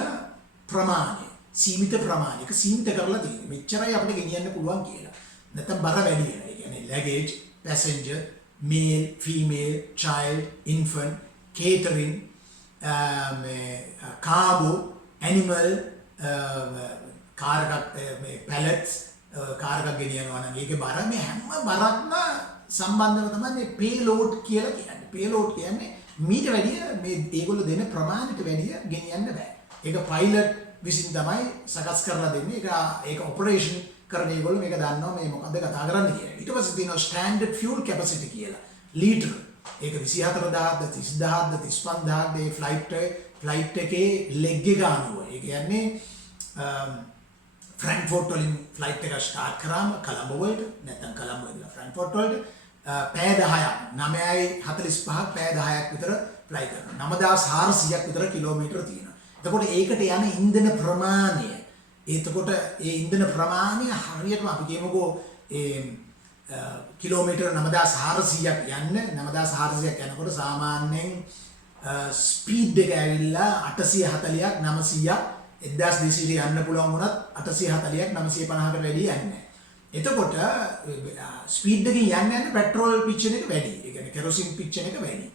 ප්‍රමාණය. සීමිත ප්‍රමාණයක සීමිත කරලා තියෙනවා. මෙච්චරයි අපිට ගෙනියන්න පුළුවන් කියලා. නැත්නම් බර වැඩි වෙනවා. ඒ කියන්නේ luggage, passenger, male, female, child, infant, catering, cargo, animal, car එකක් මේ pallets කාර් එකක් ගෙනියනවා නම් ඒකේ බර මේ හැම බරක්ම සම්බන්ධව තමයි මේ payload කියලා කියන්නේ. payload කියන්නේ මීට වැඩිය මේ ඒගොල්ලෝ දෙන ප්‍රමාණයට වැඩිය ගෙනියන්න බෑ. ඒක පයිලට් විසින් තමයි සකස් කරලා දෙන්නේ. ඒක ඔපරේෂන් කරන ඒගොල්ලෝ මේක දන්නවා මේ මොකද්ද කතා කරන්නේ කියලා. ඊට පස්සේ තියෙනවා ස්ටෑන්ඩඩ් ෆියුල් කැපැසිටි කියලා. ලීටර්. ඒක 24000ද 30000ද 35000ද ඒ ෆ්ලයිට් එකේ ලෙග් එක අනුව. ඒ කියන්නේ ෆ්‍රැන්ක්ෆර්ට් වලින් ෆ්ලයිට් එක ස්ටාර්ට් කරාම කොලම්බෝ වලට නැත්නම් කොලම්බෝ ඉඳලා ෆ්‍රැන්ක්ෆර්ට් වලට පැය 10ක් 9:45ක් පැය 10ක් විතර ෆ්ලයි කරනවා. 9400ක් විතර කිලෝමීටර තියෙනවා. එතකොට ඒකට යන ඉන්ධන ප්‍රමාණය එතකොට ඒ ඉන්ධන ප්‍රමාණය හරියටම අපි කියමුකෝ ඒ කිලෝමීටර 9400ක් යන්න 9400ක් යනකොට සාමාන්‍යයෙන් ස්පීඩ් එක ඇවිල්ලා 840ක් 900ක් 1200 යන්න පුළුවන් වුණත් 840ක් 950කට වැඩි යන්නේ නැහැ. එතකොට ස්පීඩ් එකකින් යන්න පෙට්‍රෝල් පිච්චෙන එක වැඩි. ඒ කියන්නේ කෙරොසින් පිච්චෙන එක වැඩි.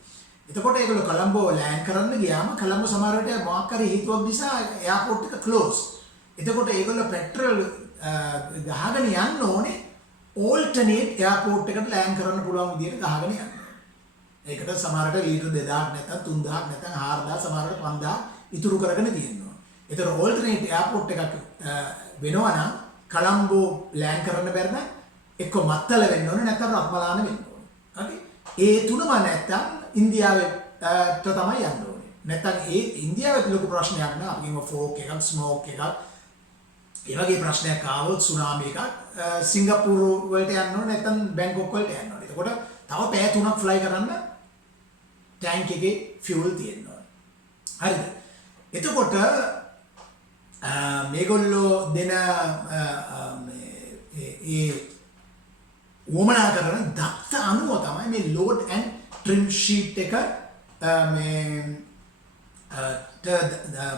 එතකොට ඒගොල්ලෝ කොලම්බෝ ලෑන්ඩ් කරන්න ගියාම කොලම්බෝ සමහරවිට මොකක් හරි හේතුවක් නිසා එයාපෝට් එක ක්ලෝස්. එතකොට ඒගොල්ලෝ පෙට්‍රල් ගහගෙන යන්න ඕනේ ඕල්ටර්නේට් එයාපෝට් එකට ලෑන්ඩ් කරන්න පුළුවන් විදිහට ගහගෙන යන්න. ඒකට සමහරවිට ලීටර් 2000ක් නැත්නම් 3000ක් නැත්නම් 4000 සමහරවිට 5000 ඉතුරු කරගෙන තියෙනවා. ඒතර ඕල්ටර්නේට් එයාපෝට් එකක් වෙනවා නම් කොලම්බෝ ලෑන්ඩ් කරන්න බැරි නම් එක්ක මත්තල වෙන්න ඕනේ නැත්නම් රත්මලාන වෙන්න ඕනේ. හරි? ඒ තුනම නැත්නම් ඉන්දියාවට තමයි යන්න ඕනේ. නැත්නම් ඒ ඉන්දියාවේ ලොකු ප්‍රශ්නයක් නෑ. අපි කියමු ෆෝක් එකක්, ස්මෝක් එකක්. ඒ වගේ ප්‍රශ්නයක් ආවොත් සුනාමි එකක් සිංගප්පූරු වලට යන්න ඕනේ නැත්නම් බැංකොක් වලට යන්න ඕනේ. එතකොට තව පැය 3ක් ෆ්ලයි කරන්න ටැංක් එකේ ෆියුල් තියෙන්න ඕනේ. හරිද? එතකොට මේගොල්ලෝ දෙන ඒ වමනා කරන දත්ත අනුව තමයි මේ ලෝඩ් ඇන්ඩ් ට්‍රිම් ෂීට් එක මේ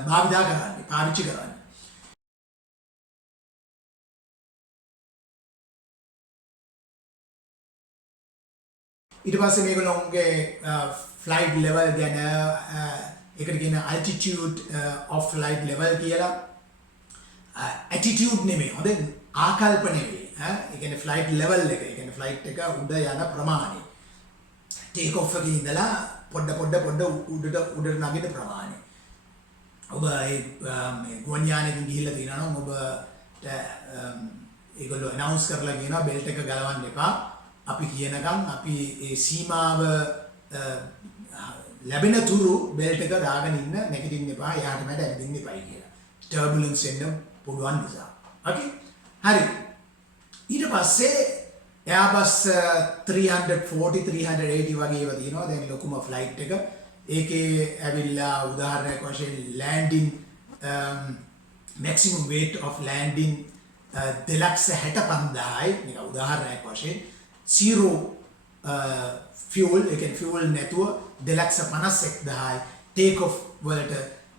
භාවිතා කරන්නේ, පාවිච්චි කරන්නේ. ඊට පස්සේ මේගොල්ලෝගේ ෆ්ලයිට් ලෙවල් ගැන ඒකට කියන altitude of flight level කියලා attitude නෙමෙයි. හොඳ ආකල්ප නෙමෙයි. ඒ කියන්නේ ෆ්ලයිට් ලෙවල් එක. ඒ කියන්නේ ෆ්ලයිට් එක උඩ යන ප්‍රමාණය. ටේක් ඔෆ් එකේ ඉඳලා පොඩ උඩට නගින ප්‍රමාණය. ඔබ මේ ගුවන් යානයකින් ගිහිල්ලා තියෙනවා නම් ඔබට ඒගොල්ලෝ අනවුන්ස් කරලා කියනවා බෙල්ට් එක ගලවන්න එපා. අපි කියනකම් අපි ඒ සීමාව ලැබෙන තුරු බෙල්ට් එක දාගෙන ඉන්න නැගිටින්න එපා. එයාට මට ඇවිදින්න එපයි කියලා. ටර්බුලන්ස් එන්න පුළුවන් නිසා. ඕකේ? හරි. ඊට පස්සේ Airbus 340 380 වගේ ඒවා තියෙනවා. දැන් ලොකුම ෆ්ලයිට් එක. ඒකේ ඇවිල්ලා උදාහරණයක් වශයෙන් landing maximum weight of landing 265000යි. නික උදාහරණයක් වශයෙන් zero fuel, ඒ කියන්නේ fuel නැතුව 251000යි. take off වලට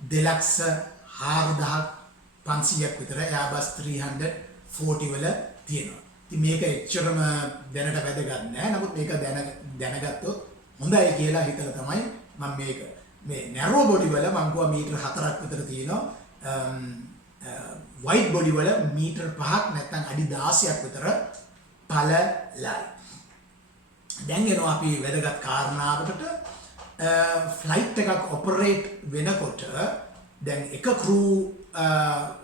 24,500ක් විතර Airbus 340 වල තියෙනවා. ඉතින් මේක එච්චරම දැනට වැදගත් නෑ. නමුත් මේක දැනගත්තොත් හොඳයි කියලා හිතලා තමයි මම මේ narrow body වල මං ගුවා මීටර 4ක් විතර තියෙනවා. wide body වල මීටර 5ක් නැත්නම් අඩි 16ක් විතර පළලයි. දැන් එනවා අපි වැදගත් කාරණාවකට. ෆ්ලයිට් එකක් ඔපරේට් වෙනකොට දැන් එක ක්‍රූ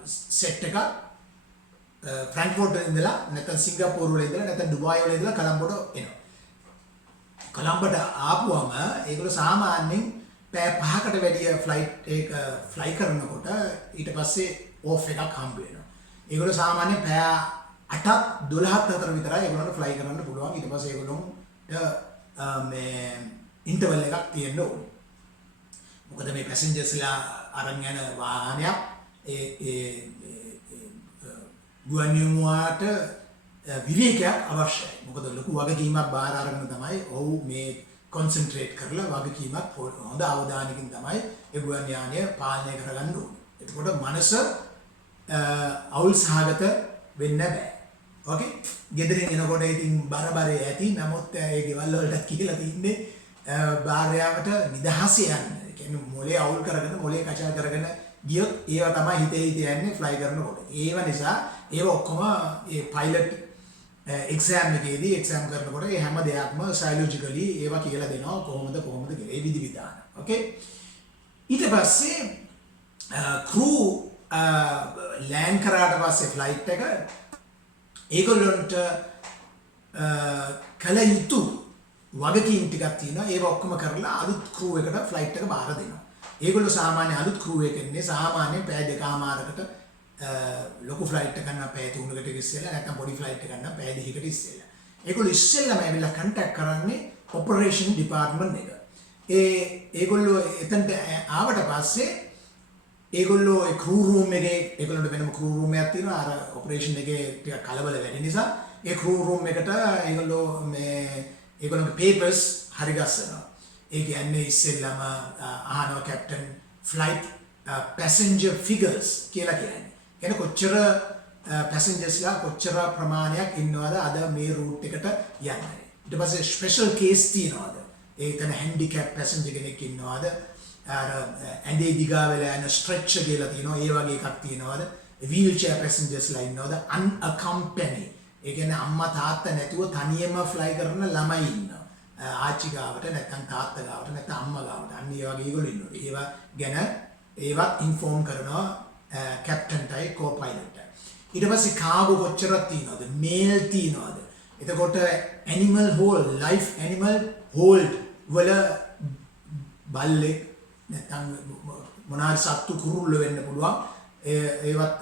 සෙට් එකක් ෆ්‍රැන්ක්ෆර්ට් ඉඳලා නැත්නම් සිංගප්පූරු වල ඉඳලා නැත්නම් ඩුබායි වල ඉඳලා කොලම්බෝට එනවා. කොලම්බෝට ආපුවම ඒගොල්ලෝ සාමාන්‍යයෙන් පැය 5කට වැඩි ෆ්ලයිට් එක ෆ්ලයි කරනකොට ඊට පස්සේ ඕෆ් එකක් හම්බ වෙනවා. ඒගොල්ලෝ සාමාන්‍යයෙන් පැය 8ක් 12ක් අතර විතරයි ඒගොල්ලන්ට ෆ්ලයි කරන්න පුළුවන්. ඊට පස්සේ ඒගොල්ලොන්ට මේ ඉන්ටර්වල් එකක් තියෙන්න ඕනේ. මොකද මේ පැසෙන්ජර්ස්ලා අරන් යන වාහනයක් ගුවන් නියමුවාට විවේකයක් අවශ්‍යයි. මොකද ලොකු වගකීමක් බාර අරගෙන තමයි ඔහු මේ කොන්සන්ට්‍රේට් කරලා වගකීමක් හොඳ අවධානයකින් තමයි ඒ ගුවන් යානය පාලනය කරගන්න ඕනේ. එතකොට මනස අවුල් සහගත වෙන්න බෑ. ඕකේ? ගෙදරින් එනකොට ඉතින් බරබරේ ඇති. නමුත් ඒ ගෙවල් වලට කියලා තින්නේ භාර්යාවට නිදහසේ යන්න. ඒ කියන්නේ මොලේ අවුල් කරගෙන මොලේ කචා කරගෙන ගියොත් ඒවා තමයි හිතේ යන්නේ ෆ්ලයි කරනකොට. ඒව නිසා ඒව ඔක්කොම ඒ පයිලට් එක්සෑම් එකේදී එක්සෑම් කරනකොට ඒ හැම දෙයක්ම සයිකොලොජිකලි ඒවා කියලා දෙනවා කොහොමද කියලා. ඒ විදි විධාන. ඕකේ? ඊට පස්සේ ක්‍රූ ලෑන්ඩ් කරාට පස්සේ ෆ්ලයිට් එක ඒගොල්ලන්ට කල යුතු වගකීම් ටිකක් තියෙනවා. ඒව ඔක්කොම කරලා අලුත් ක්‍රූ එකට ෆ්ලයිට් එක බාර දෙනවා. ඒගොල්ලෝ සාමාන්‍ය අලුත් ක්‍රූ එකක් ඉන්නේ සාමාන්‍යයෙන් පැය දෙකමාරකට ලොකු ෆ්ලයිට් එකක් ගන්න පැය 3කට ඉස්සෙල්ලා නැත්නම් පොඩි ෆ්ලයිට් එකක් ගන්න පැය 2කට ඉස්සෙල්ලා. ඒගොල්ලෝ ඉස්සෙල්ලාම ඇවිල්ලා කන්ටැක්ට් කරන්නේ ඔපරේෂන් ඩිපාර්ට්මන්ට් එක. ඒගොල්ලෝ එතනට ආවට පස්සේ ඒගොල්ලෝ ඒ ක්‍රූ රූම් එකේ ඒගොල්ලන්ට වෙනම ක්‍රූ රූම් එකක් තියෙනවා. අර ඔපරේෂන් එකේ ටිකක් කලබල වැඩි නිසා ඒ ක්‍රූ රූම් එකට ඒගොල්ලෝ ඒගොල්ලන්ගේ පේපර්ස් හරි ගස්සනවා. ඒ කියන්නේ ඉස්සෙල්ලාම අහනවා කැප්ටන් ෆ්ලයිට් පැසෙන්ජර් ෆිගර්ස් කියලා කියන්නේ. එන කොච්චර පැසෙන්ජර්ස්ලා කොච්චර ප්‍රමාණයක් ඉන්නවද අද මේ රූට් එකට යන්නේ. ඊට පස්සේ ස්පෙෂල් කේස් තියනවාද? ඒතන හැන්ඩිකැප් පැසෙන්ජර් කෙනෙක් ඉන්නවද අර ඇඳේ දිගා වෙලා යන ස්ට්‍රෙච්චර් කියලා තියෙනවා ඒ වගේ එකක් තියෙනවද වීල් චෙයාර් පැසෙන්ජර්ස්ලා ඉන්නවද අන්අකම්පැනි ඒ කියන්නේ අම්මා තාත්තා නැතුව තනියම ෆ්ලයි කරන ළමයි ඉන්නවා ආච්චි ගාවට නැත්නම් තාත්තා ගාවට නැත්නම් අම්මා ගාවට අන්න ඒ වගේ ඒගොල්ලෝ ඉන්නවා ඒවා ගැන ඒවත් ඉන්ෆෝම් කරනවා කැප්ටන්ටයි කෝ පයිලට්ටයි ඊට පස්සේ කාගෝ කොච්චරක් තියෙනවද මේල් තියෙනවද එතකොට animal world life animal world වල බල්ලෙක් නැත්නම් මොනාරි සත්තු කුරුල්ල වෙන්න පුළුවන් ඒවත්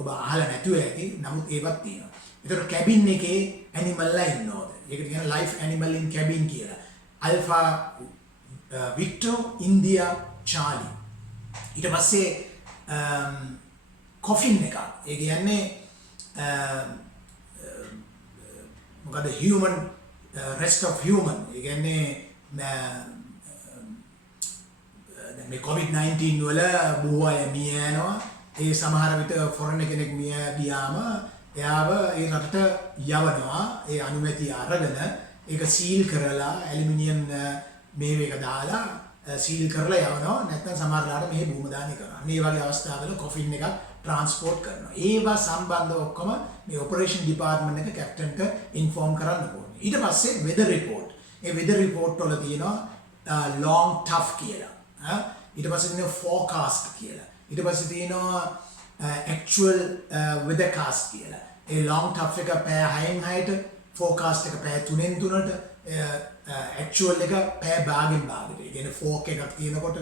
ඔබ අහලා නැතුව ඇති නමුත් ඒවත් තියෙනවා එතකොට කැබින් එකේ ඇනිමල්ලා ඉන්නවද ඒකට කියන ලයිෆ් ඇනිමල් ඉන් කැබින් කියලා අල්ෆා වික්ටර් ඉන්දියා චාලි ඊට පස්සේ කොෆින් එක ඒ කියන්නේ මොකද human rest of human ඒ කියන්නේ මේ COVID-19 වල බොහෝ අය මිය යනවා ඒ සමහර විට ෆොරන් කෙනෙක් මිය ගියාම එයාව ඒ රටට යවනවා ඒ අනුමැතිය අරගෙන ඒක සීල් කරලා ඇලුමිනියම් මේක දාලා සීල් කරලා යවනවා නැත්නම් සමහරලාට මෙහි භූම දානය කරනවා. මේ වගේ අවස්ථාවල කොෆින් එකක් ට්‍රාන්ස්පෝර්ට් කරනවා. ඒවා සම්බන්ධව ඔක්කොම මේ ඔපරේෂන් ඩිපාර්ට්මන්ට් එක කැප්ටන්ට ඉන්ෆෝම් කරන්න ඕනේ. ඊට පස්සේ වෙදර් රිපෝට්. ඒ වෙදර් රිපෝට් වල තියෙනවා long tough කියලා. ඊට පස්සේ තියෙනවා forecast කියලා. ඊට පස්සේ තියෙනවා actual weathercast කියලා. ඒ long tough එක පැය 6න් 6ට forecast එක පැය 3න් 3ට actual එක පැය භාගෙන් භාගයට. ඒ කියන්නේ fork එකක් තියෙනකොට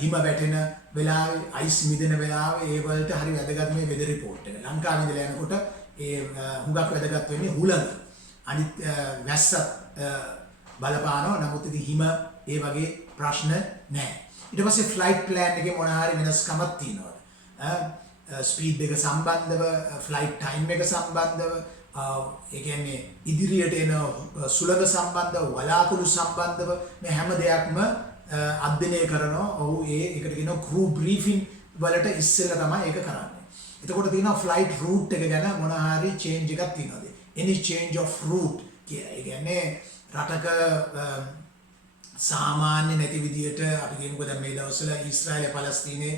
හිම වැටෙන වෙලාවේ අයිස් මිදෙන වෙලාවේ ඒ වලට හරි වැදගත් මේ වෙදර් රිපෝට් එක. ලංකාවේ ඉඳලා යනකොට ඒ හුඟක් වැදගත් වෙන්නේ හුළඟ. අනිත් වැස්ස බලපානවා. නමුත් ඉතින් හිම ඒ වගේ ප්‍රශ්න නැහැ. ඊට පස්සේ ෆ්ලයිට් ප්ලෑන් එකේ මොන හරි වෙනස්කමක් තියෙනවා. ස්පීඩ් එක සම්බන්ධව ෆ්ලයිට් ටයිම් එක සම්බන්ධව ඒ කියන්නේ ඉදිරියට එන සුළඟ සම්බන්ධව වලාකුළු සම්බන්ධව මේ හැම දෙයක්ම අධ්‍යයනය කරනවා. ඔව් ඒකට කියනවා ක්‍රූ බ්‍රීෆින් වලට ඉස්සෙල්ලා තමයි ඒක කරන්නේ. එතකොට තියෙනවා ෆ්ලයිට් රූට් එක ගැන මොන හරි චේන්ජ් එකක් තියෙනවද? any change of route කියලා. ඒ කියන්නේ රටක සාමාන්‍ය නැති විදියට අපි කියමුකෝ දැන් මේ දවස්වල ඊශ්‍රායලය පලස්තීනයේ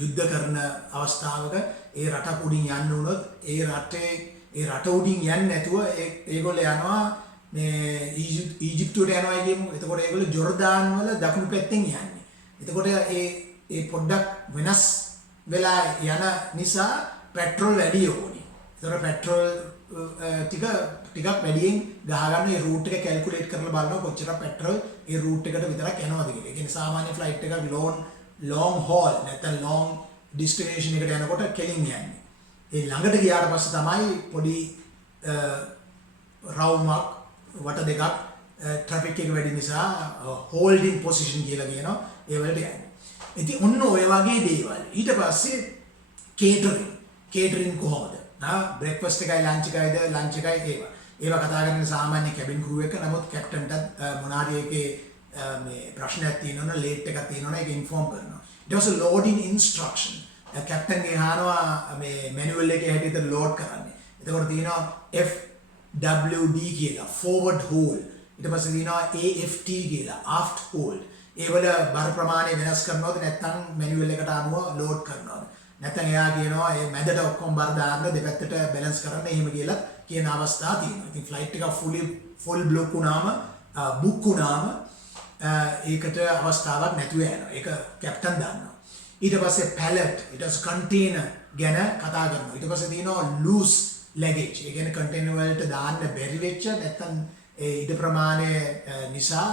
යුද්ධ කරන අවස්ථාවක ඒ රට උඩින් යන්න වුණොත් ඒ රට උඩින් යන්නේ නැතුව ඒගොල්ලෝ යනවා මේ ඊජිප්තුවට යනවා කියමු. එතකොට ඒගොල්ලෝ ජෝර්දාන් වල දකුණු පැත්තෙන් යන්නේ. එතකොට ඒ පොඩ්ඩක් වෙනස් වෙලා යන නිසා පෙට්‍රල් වැඩි ඕනේ. එතකොට පෙට්‍රල් ටිකක් වැඩියෙන් ගහගන්න ඒ රූට් එක කැල්කියුලේට් කරලා බලනවා කොච්චර පෙට්‍රල් ඒ රූට් එකට විතරක් යනවද කියලා. ඒ කියන්නේ සාමාන්‍ය ෆ්ලයිට් එකක් long haul නැත්නම් long destination එකට යනකොට කෙලින් යන්නේ. ඒ ළඟට ගියාට පස්සේ තමයි පොඩි රවුමක් වට දෙකක් ට්‍රැෆික් එක වැඩි නිසා holding position කියලා කියනවා ඒ වලට යන්නේ. ඉතින් ඔන්න ඔය වගේ දේවල්. ඊට පස්සේ catering කොහොමද? බ්‍රෙක්ෆාස්ට් එකයි ලන්ච් එකයිද ලන්ච් එකයි ඒවා කතා කරන සාමාන්‍ය කැබින් ක්‍රූ එක. නමුත් කැප්ටන්ටත් මොනාරි එකේ මේ ප්‍රශ්නයක් තියෙනවනේ ලේට් එකක් තියෙනවනේ ඒක ඉන්ෆෝම් කරනවා. ඊට පස්සේ loading instruction කැප්ටන් ගහනවා මේ මැනුවල් එකේ හැටියට ලෝඩ් කරන්නේ. එතකොට තියෙනවා FWD කියලා forward hold. ඊට පස්සේ තියෙනවා AFT කියලා aft hold. ඒ වල බර ප්‍රමාණය වෙනස් කරනවද නැත්නම් මැනුවල් එකට අනුව ලෝඩ් කරනවද? නැත්නම් එයා කියනවා මේ මැදට ඔක්කොම බර දාන්න දෙපැත්තට බැලන්ස් කරන්න එහෙම කියලා කියන අවස්ථා තියෙනවා. ඉතින් ෆ්ලයිට් එක full block වුණාම book වුණාම ඒකට අවස්ථාවක් නැතුව යනවා. ඒක කැප්ටන් දන්නවා. ඊට පස්සේ pallet ඊට පස්සේ container ගැන කතා කරනවා. ඊට පස්සේ තියෙනවා loose luggage. ඒ කියන්නේ container වලට දාන්න බැරි වෙච්ච නැත්නම් ඒ ඉද ප්‍රමාණය නිසා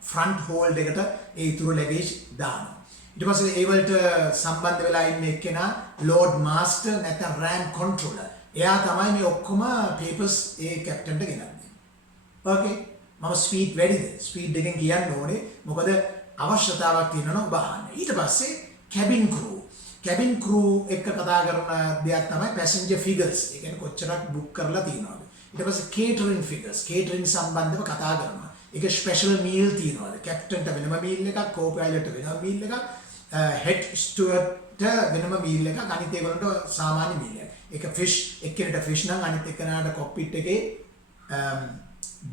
front hold එකට ඒ ඉතුරු luggage දානවා. ඊට පස්සේ ඒ වලට සම්බන්ධ වෙලා ඉන්න එක්කෙනා load master නැත්නම් ramp controller. එයා තමයි මේ ඔක්කොම papers ඒ කැප්ටන්ට ගෙනන්නේ. ඕකේ. මම ස්පීඩ් වැඩිද? ස්පීඩ් එකෙන් කියන්න ඕනේ. මොකද අවශ්‍යතාවක් තියෙනවා ඔබ අහන්න. ඊට පස්සේ cabin crew. cabin crew එක්ක කතා කරන දෙයක් තමයි passenger figures. ඒ කියන්නේ කොච්චරක් book කරලා තියෙනවද? ඊට පස්සේ catering figures. catering සම්බන්ධව කතා කරනවා. ඒක special meal තියෙනවද? captainට වෙනම meal එකක්, co-pilot වෙනම meal එකක්, head stewardට වෙනම meal එකක්, අනිත් ඒගොල්ලන්ට සාමාන්‍ය meal එකක්. ඒක fish එක්කෙනෙක්ට fish නම් අනිත් එක්කෙනාට cockpit එකේ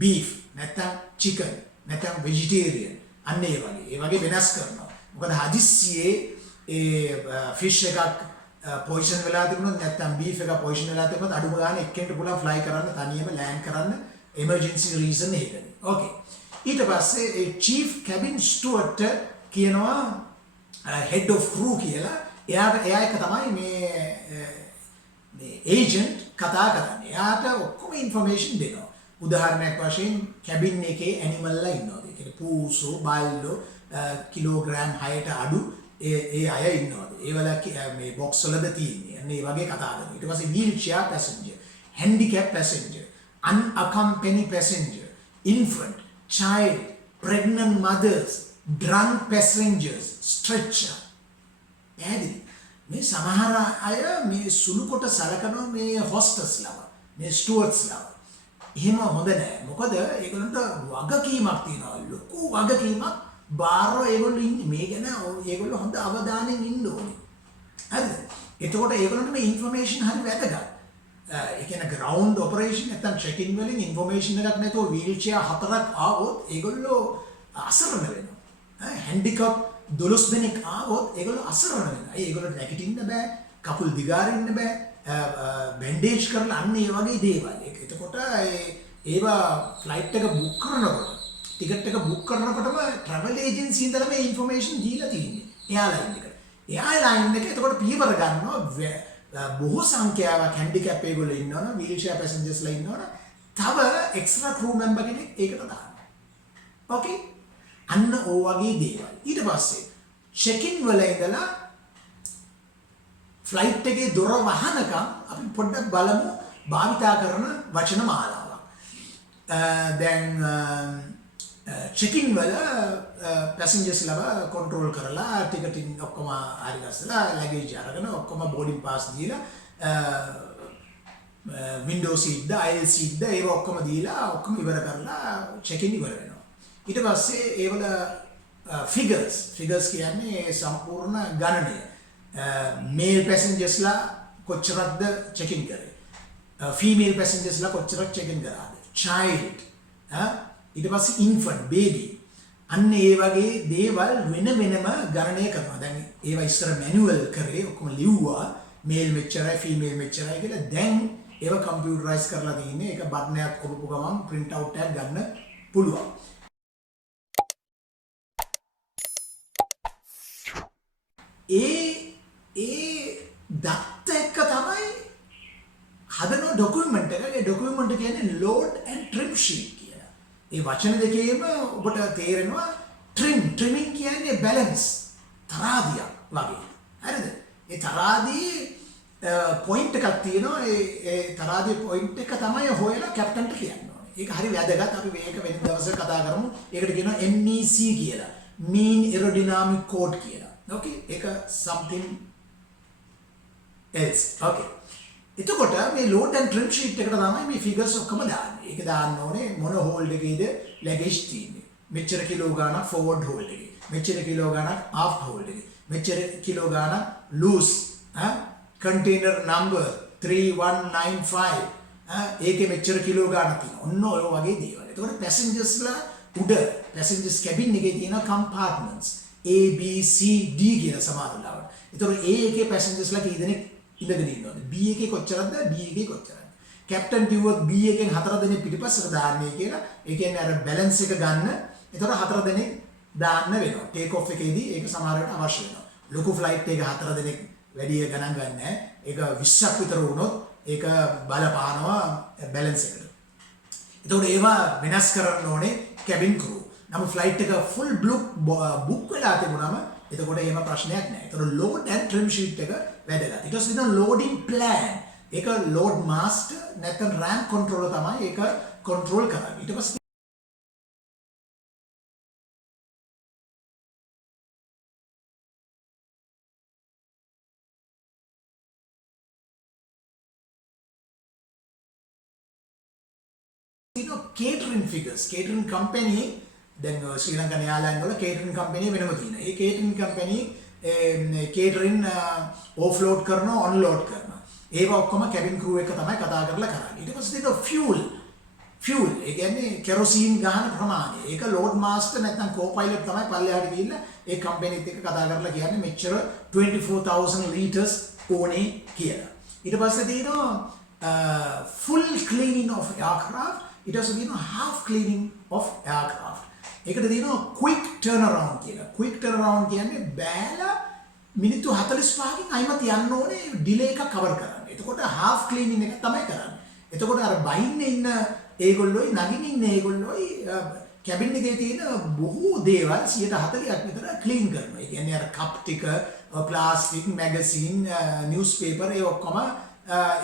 beef නැත්නම් chicken නැත්නම් vegetarian අන්න ඒ වගේ වෙනස් කරනවා. මොකද හදිස්සියේ ඒ ෆිෂ් එකක් පොයිසන් වෙලා තිබුණොත් නැත්නම් බීෆ් එකක් පොයිසන් වෙලා තිබුණොත් අඩුම ගානේ එක්කෙනෙක්ට පුළුවන් ෆ්ලයි කරන්න තනියම ලෑන්ඩ් කරන්න එමර්ජන්සි රීසන් එකකින්. ඕකේ. ඊට පස්සේ ඒ චීෆ් කැබින් ස්ටුවර්ට් කියනවා හෙඩ් ඔෆ් ක්‍රූ කියලා. එයා එක තමයි මේ ඒජන්ට් කතා කරන්නේ. එයාට ඔක්කොම ඉන්ෆර්මේෂන් දෙනවා. උදාහරණයක් වශයෙන් කැබින් එකේ ඇනිමල්ලා ඉන්නවා. ඒ කියන්නේ පූසෝ, බල්ලෝ කිලෝග්‍රෑම් 6ට අඩු ඒ අය ඉන්නවා. ඒවල මේ බොක්ස් වලද තියෙන්නේ. අන්න ඒ වගේ කතා කරනවා. ඊට පස්සේ wheelchair passenger, handicap passenger, unaccompanied passenger, infant, child, pregnant mothers, drunk passengers, stretcher. පැහැදිලි. මේ සමහර අය මේ සුළු කොට සලකනවා මේ හොස්ටස්ලව, මේ ස්ටුවර්ට්ස්ලව. එහෙම හොඳ නෑ. මොකද ඒගොල්ලන්ට වගකීමක් තියෙනවා. ලොකු වගකීමක් බාරව ඒගොල්ලෝ ඉන්නේ. මේ ගැන ඒගොල්ලෝ හොඳ අවධානයෙන් ඉන්න ඕනේ. හරිද? එතකොට ඒගොල්ලන්ට මේ ඉන්ෆර්මේෂන් හරි වැදගත්. ඒ කියන්නේ ග්‍රවුන්ඩ් ඔපරේෂන් නැත්නම් චෙකින් වලින් ඉන්ෆර්මේෂන් එකක් නැතුව වීල්චෙයාර් 4ක් ආවොත් ඒගොල්ලෝ අසරණ වෙනවා. හැන්ඩිකැප් 12 දෙනෙක් ආවොත් ඒගොල්ලෝ අසරණ වෙනවා. ඒගොල්ලෝ නැගිටින්න බෑ, කකුල් දිගාරින්න බෑ, බැන්ඩේජ් කරලා අන්න ඒ වගේ දේවල්. එතකොට ඒවා ෆ්ලයිට් එක බුක් කරනකොට, ටිකට් එක බුක් කරනකොටම ට්‍රැවල් ඒජන්සි ඉඳලා මේ ඉන්ෆර්මේෂන් දීලා තියෙන්නේ. එයාලයින් එකට. එයාලයින් එක එතකොට පියවර ගන්නවා බොහෝ සංඛ්‍යාවක් හැන්ඩිකැප් ඒගොල්ලෝ ඉන්නවනම්, වීල්චෙයාර් පැසෙන්ජර්ස්ලා ඉන්නවනම් තව එක්ස්ට්‍රා ක්‍රූ මෙම්බර් කෙනෙක් ඒකට දානවා. ඕකේ? අන්න ඕ වගේ දේවල්. ඊට පස්සේ චෙකින් වල ඉඳලා ෆ්ලයිට් එකේ දොර වහනකම් අපි පොඩ්ඩක් බලමු භාවිතා කරන වචන මාලාවක්. දැන් චෙකින් වල පැසෙන්ජර්ස් ලව කන්ට්‍රෝල් කරලා ටිකටින් ඔක්කොම හරි ගස්සලා ලැගේජ් අරගෙන ඔක්කොම බෝඩින් පාස් දීලා වින්ඩෝ සීට් ද අයල් සීට් ද ඒව ඔක්කොම දීලා ඔක්කොම ඉවර කරලා චෙකින් ඉවර වෙනවා. ඊට පස්සේ ඒවල ෆිගර්ස් කියන්නේ සම්පූර්ණ ගණනය. මේල් පැසෙන්ජර්ස්ලා කොච්චරක්ද චෙකින් කරේ, ෆීමේල් පැසෙන්ජර්ස්ලා කොච්චරක් චෙකින් කරාද, චයිල්ඩ්, ඊට පස්සේ ඉන්ෆන්ට්, බේබි, අන්න ඒ වගේ දේවල් වෙන වෙනම ගණනය කරනවා. දැන් ඒවා ඉස්සර මැනුවල් කරේ ඔක්කොම ලිව්වා මේල් මෙච්චරයි ෆීමේල් මෙච්චරයි කියලා. දැන් ඒවා කම්පියුටරයිස් කරලා තියෙන්නේ. ඒක බටනයක් ඔබපු ගමන් print out එකක් ගන්න පුළුවන්. ඒ දත්ත එක්ක තමයි හදන ඩොකියුමන්ට් එක. ඒ ඩොකියුමන්ට් කියන්නේ load and trim sheet කියලා. ඒ වචන දෙකේම ඔබට තේරෙනවා trimming කියන්නේ balance, තරාදියක් වගේ. හරිද? ඒ තරාදියේ පොයින්ට් එකක් තියෙනවා. ඒ තරාදියේ පොයින්ට් එක තමයි හොයලා කැප්ටන්ට කියන්න ඕනේ. ඒක හරි වැදගත්. අපි මේක වෙන දවසක කතා කරමු. ඒකට කියනවා MEC කියලා. mean aerodynamic code කියලා. Okay, ඒක something else. Okay. එතකොට මේ load and trim sheet එකට තමයි මේ figures ඔක්කොම දාන්නේ. ඒක දාන්න ඕනේ මොන hold එකේද luggage තියෙන්නේ. මෙච්චර කිලෝ ගාණක් forward hold එකේ. මෙච්චර කිලෝ ගාණක් aft hold එකේ. මෙච්චර කිලෝ ගාණක් loose container number 3195 ඒකේ මෙච්චර කිලෝ ගාණක් තියෙනවා. ඔන්න ඔය වගේ දේවල්. එතකොට passengers-ලා උඩ passengers cabin එකේ තියෙන compartments A B C D කියලා සමහර ලාවට. ඒතකොට A එකේ පැසෙන්ජර්ස්ලා කී දෙනෙක් ඉඳගෙන ඉන්නවද? B එකේ කොච්චරද? D එකේ කොච්චරද? කැප්ටන් කිව්වොත් B එකෙන් 4 දෙනෙක් පිටිපස්සට දාන්නේ කියලා. ඒ කියන්නේ අර බැලන්ස් එක ගන්න. ඒතකොට 4 දෙනෙක් දාන්න වෙනවා. ටේක් ඔෆ් එකේදී ඒක සමහර වෙලාවට අවශ්‍ය වෙනවා. ලොකු ෆ්ලයිට් එක 4 දෙනෙක් වැඩි ගණන් ගන්න නැහැ. ඒක 20ක් විතර වුණොත් ඒක බලපානවා බැලන්ස් එකට. ඒතකොට ඒවා වෙනස් කරන්න ඕනේ කැබින් ක්‍රූ. නමුත් ෆ්ලයිට් එක ෆුල් බුක් වෙලා තිබුණාම එතකොට එහෙම ප්‍රශ්නයක් නැහැ. ඒතකොට load and trim sheet එක වැදගත්. ඊට පස්සේ තියෙනවා loading plan. ඒක load master නැත්නම් ramp controller තමයි ඒක control කරන්නේ. ඊට පස්සේ catering figures. catering company දැන් ශ්‍රී ලංකන් එයාලයින් වල කේටරින් කම්පැනි වෙනම තියෙනවා. ඒ කේටරින් කම්පැනි කේටරින් ඕෆ්ලෝඩ් කරනවා, ඔන්ලෝඩ් කරනවා. ඒවා ඔක්කොම කැබින් ක්‍රූ එක තමයි කතා කරලා කරන්නේ. ඊට පස්සේ තියෙනවා ෆියුල්. ෆියුල් ඒ කියන්නේ කෙරොසීන් ගහන ප්‍රමාණය. ඒක ලෝඩ් මාස්ටර් නැත්නම් කෝපයිලට් තමයි පල්ලෙහාට ගිහිල්ලා ඒ කම්පැනිත් එක්ක කතා කරලා කියන්නේ මෙච්චර 24000 ලීටර්ස් ඕනේ කියලා. ඊට පස්සේ තියෙනවා full cleaning of aircraft. ඊට පස්සේ තියෙනවා half cleaning of aircraft. ඒකට තියෙනවා quick turnaround කියලා. quick turnaround කියන්නේ බෑලා මිනිත්තු 45කින් අයිමත් යන්න ඕනේ ඩිලේ එකක් කවර් කරන්න. එතකොට half cleaning එක තමයි කරන්නේ. එතකොට අර බයින්නේ ඉන්න ඒගොල්ලොයි නගින් ඉන්න ඒගොල්ලොයි කැබින් එකේ තියෙන බොහෝ දේවල් 140ක් විතර ක්ලීන් කරනවා. ඒ කියන්නේ අර කප් ටික, ප්ලාස්ටික්, මැගසින්, නිවුස් පේපර් ඒ ඔක්කොම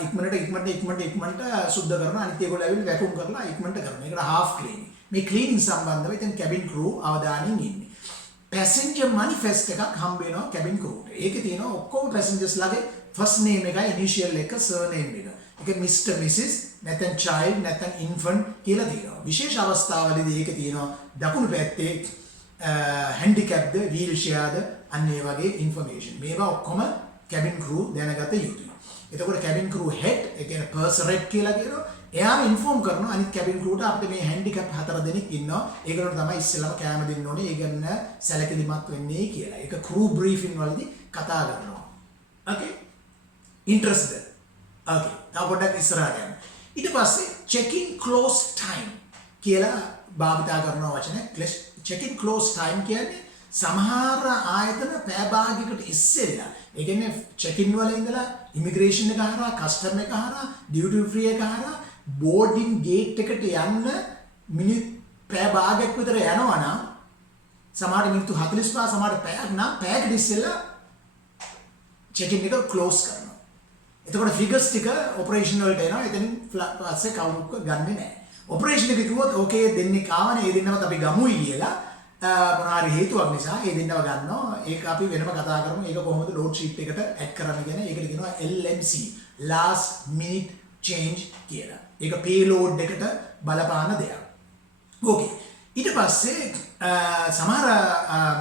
ඉක්මනට සුද්ධ කරනවා. අනිත් ඒගොල්ලෝ ඇවිල්ලා වැකුම් කරලා ඉක්මනට කරනවා. ඒකට half cleaning. මේ ක්ලීනින් සම්බන්ධව ඉතින් කැබින් ක්‍රූ අවධානයෙන් ඉන්නේ. පැසෙන්ජර් මැනිෆෙස්ට් එකක් හම්බ වෙනවා කැබින් ක්‍රූට. ඒකේ තියෙනවා ඔක්කොම පැසෙන්ජර්ස්ලාගේ ෆස්ට් නේම් එකයි ඉනිෂියල් එක සර්නේම් එක. ඒක මිස්ටර් මිසිස් නැත්නම් චයිල්ඩ් නැත්නම් ඉන්ෆන්ට් කියලා තියෙනවා. විශේෂ අවස්ථාවලදී ඒක තියෙනවා දකුණු පැත්තේ හැන්ඩිකැප්ද වීල් ෂෙයාර්ද අන්න ඒ වගේ ඉන්ෆර්මේෂන්. මේවා ඔක්කොම කැබින් ක්‍රූ දැනගත යුතුයි. එතකොට කැබින් ක්‍රූ හෙඩ් ඒ කියන්නේ පර්සරෙට් කියලා කියනවා. එයාම ඉන්ෆෝම් කරනවා අනිත් කැබින් ක්‍රූට අපිට මේ හැන්ඩිකැප් 4 දෙනෙක් ඉන්නවා. ඒගොල්ලන්ට තමයි ඉස්සෙල්ලාම කෑම දෙන්න ඕනේ. ඒ ගන්න සැලකිලිමත් වෙන්නේ කියලා. ඒක ක්‍රූ බ්‍රීෆින් වලදී කතා කරනවා. ඕකේ. ඉන්ටරෙස්ටඩ්. ඕකේ. තව පොඩ්ඩක් ඉස්සරහට යන්න. ඊට පස්සේ check in close time කියලා භාවිතා කරන වචනය. check in close time කියන්නේ සමහර ආයතන පැය භාගයකට ඉස්සෙල්ලා ඒ කියන්නේ check in වල ඉඳලා ඉමිග්‍රේෂන් එක හරහා කස්ටම් එක හරහා ඩියුටි ෆ්‍රී එක හරහා බෝඩින් ගේට් එකට යන්න මිනිත් පැය භාගයක් විතර යනවා නම් සමහර මිනිත්තු 45 සමහර පැයක් නම් පැයකට ඉස්සෙල්ලා check in එක ක්ලෝස් කරනවා. එතකොට ෆිගර්ස් ටික ඔපරේෂන් වලට එනවා. එතනින් පස්සේ කවුරුත් ගන්නෙ නැහැ. ඔපරේෂන් එක කිව්වොත් ඕකේ දෙන්නේ කාවනේ ඒ දෙන්නවත් අපි ගමුයි කියලා මොනවාරි හේතුවක් නිසා ඒ දෙන්නව ගන්නවා. ඒක අපි වෙනම කතා කරමු. ඒක කොහොමද ලෝඩ් ෂීට් එකට ඇඩ් කරන්න කියන ඒකට කියනවා LMC last minute change කියලා. ඒක payload එකට බලපාන දෙයක්. ඕකේ. ඊට පස්සේ සමහර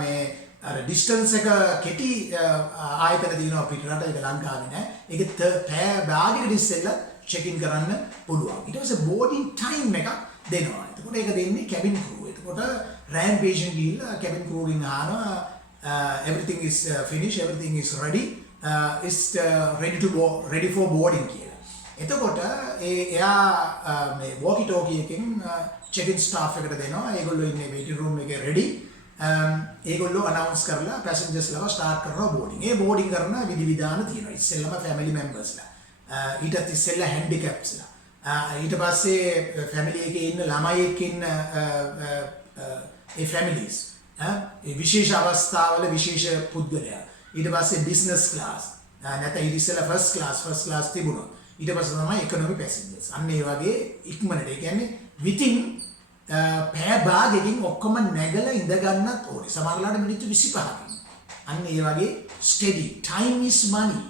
මේ අර ඩිස්ටන්ස් එක කෙටි ආයතන දිනනවා පිටරට ඒක ලංකාවේ නෑ. ඒක පැය භාගයකට ඉස්සෙල්ලා චෙක් ඉන් කරන්න පුළුවන්. ඊට පස්සේ බෝඩින් ටයිම් එකක් දෙනවා. එතකොට ඒක දෙන්නේ කැබින් ක්‍රූ. එතකොට රෑම්පේජන් ගිහිල්ලා කැබින් ක්‍රූගෙන් අහනවා everything is finished, everything is ready, is ready for boarding කියලා. එතකොට එයා මේ walkie talkie එකෙන් check in staff එකට දෙනවා. ඒගොල්ලෝ ඉන්නේ waiting room එකේ ready. ඒගොල්ලෝ අනවුන්ස් කරලා පැසෙන්ජර්ස් ලව ස්ටාර්ට් කරනවා බෝඩින්. ඒ බෝඩින් කරන විධිවිධාන තියෙනවා. ඉස්සෙල්ලම ෆැමිලි මෙම්බර්ස්ලා. ඊටත් ඉස්සෙල්ලා හැන්ඩිකැප්ස්ලා. ඊට පස්සේ ෆැමිලි එකේ ඉන්න ළමයි එක්ක ඉන්න ඒ ෆැමිලිස්. ඒ විශේෂ අවස්ථාවල විශේෂ පුද්ගලයා. ඊට පස්සේ බිස්නස් ක්ලාස්. නැත්නම් ඊට ඉස්සෙල්ලා ෆස්ට් ක්ලාස් තිබුණා. ඊට පස්සේ තමයි ඉකොනොමි පැසෙන්ජර්ස්. අන්න ඒ වගේ ඉක්මනට. ඒ කියන්නේ within පැය භාගයකින් ඔක්කොම නැගලා ඉඳ ගන්නත් ඕනේ. සමහරවිට මිනිත්තු 25කින්. අන්න ඒ වගේ steady. Time is money.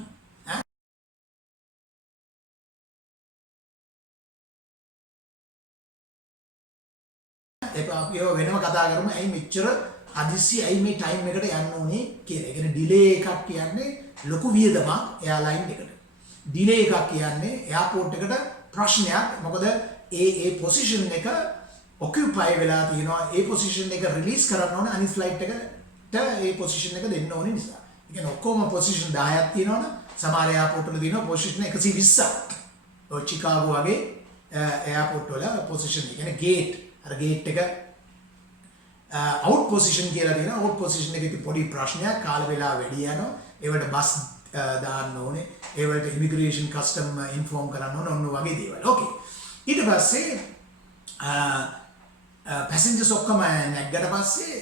ඒක අපි වෙනම කතා කරමු. ඇයි මෙච්චර හදිස්සි ඇයි මේ ටයිම් එකට යන්න ඕනේ කියලා. ඒ කියන්නේ ඩිලේ එකක් කියන්නේ ලොකු වියදමක් එයාලයින් එකට. ඩිලේ එකක් කියන්නේ එයාපෝට් එකට ප්‍රශ්නයක්. මොකද ඒ පොසිෂන් එක ඔකියුපයි වෙලා තියෙනවා. ඒ පොසිෂන් එක රිලීස් කරන්න ඕනේ අනිත් ෆ්ලයිට් එකට ඒ පොසිෂන් එක දෙන්න ඕනේ නිසා. ඒ කියන්නේ ඔක්කොම පොසිෂන් 10ක් තියෙනවනේ. සමහර එයාපෝට් වල තියෙනවා පොසිෂන් 120ක්. ඔය චිකාගෝ වගේ එයාපෝට් වල පොසිෂන් එක කියන්නේ ගේට් අර ගේට් එක අවුට් පොසිෂන් කියලා තියෙනවා. අවුට් පොසිෂන් එකේ පොඩි ප්‍රශ්නයක් කාල වේලා වැඩි යනවා. ඒවට බස් දාන්න ඕනේ. ඒවට ඉමිග්‍රේෂන් කස්ටම් ඉන්ෆෝම් කරන්න ඕනේ. ඔන්න වගේ දේවල්. ඕකේ. ඊට පස්සේ පැසෙන්ජර්ස් ඔක්කොම නැග්ගට පස්සේ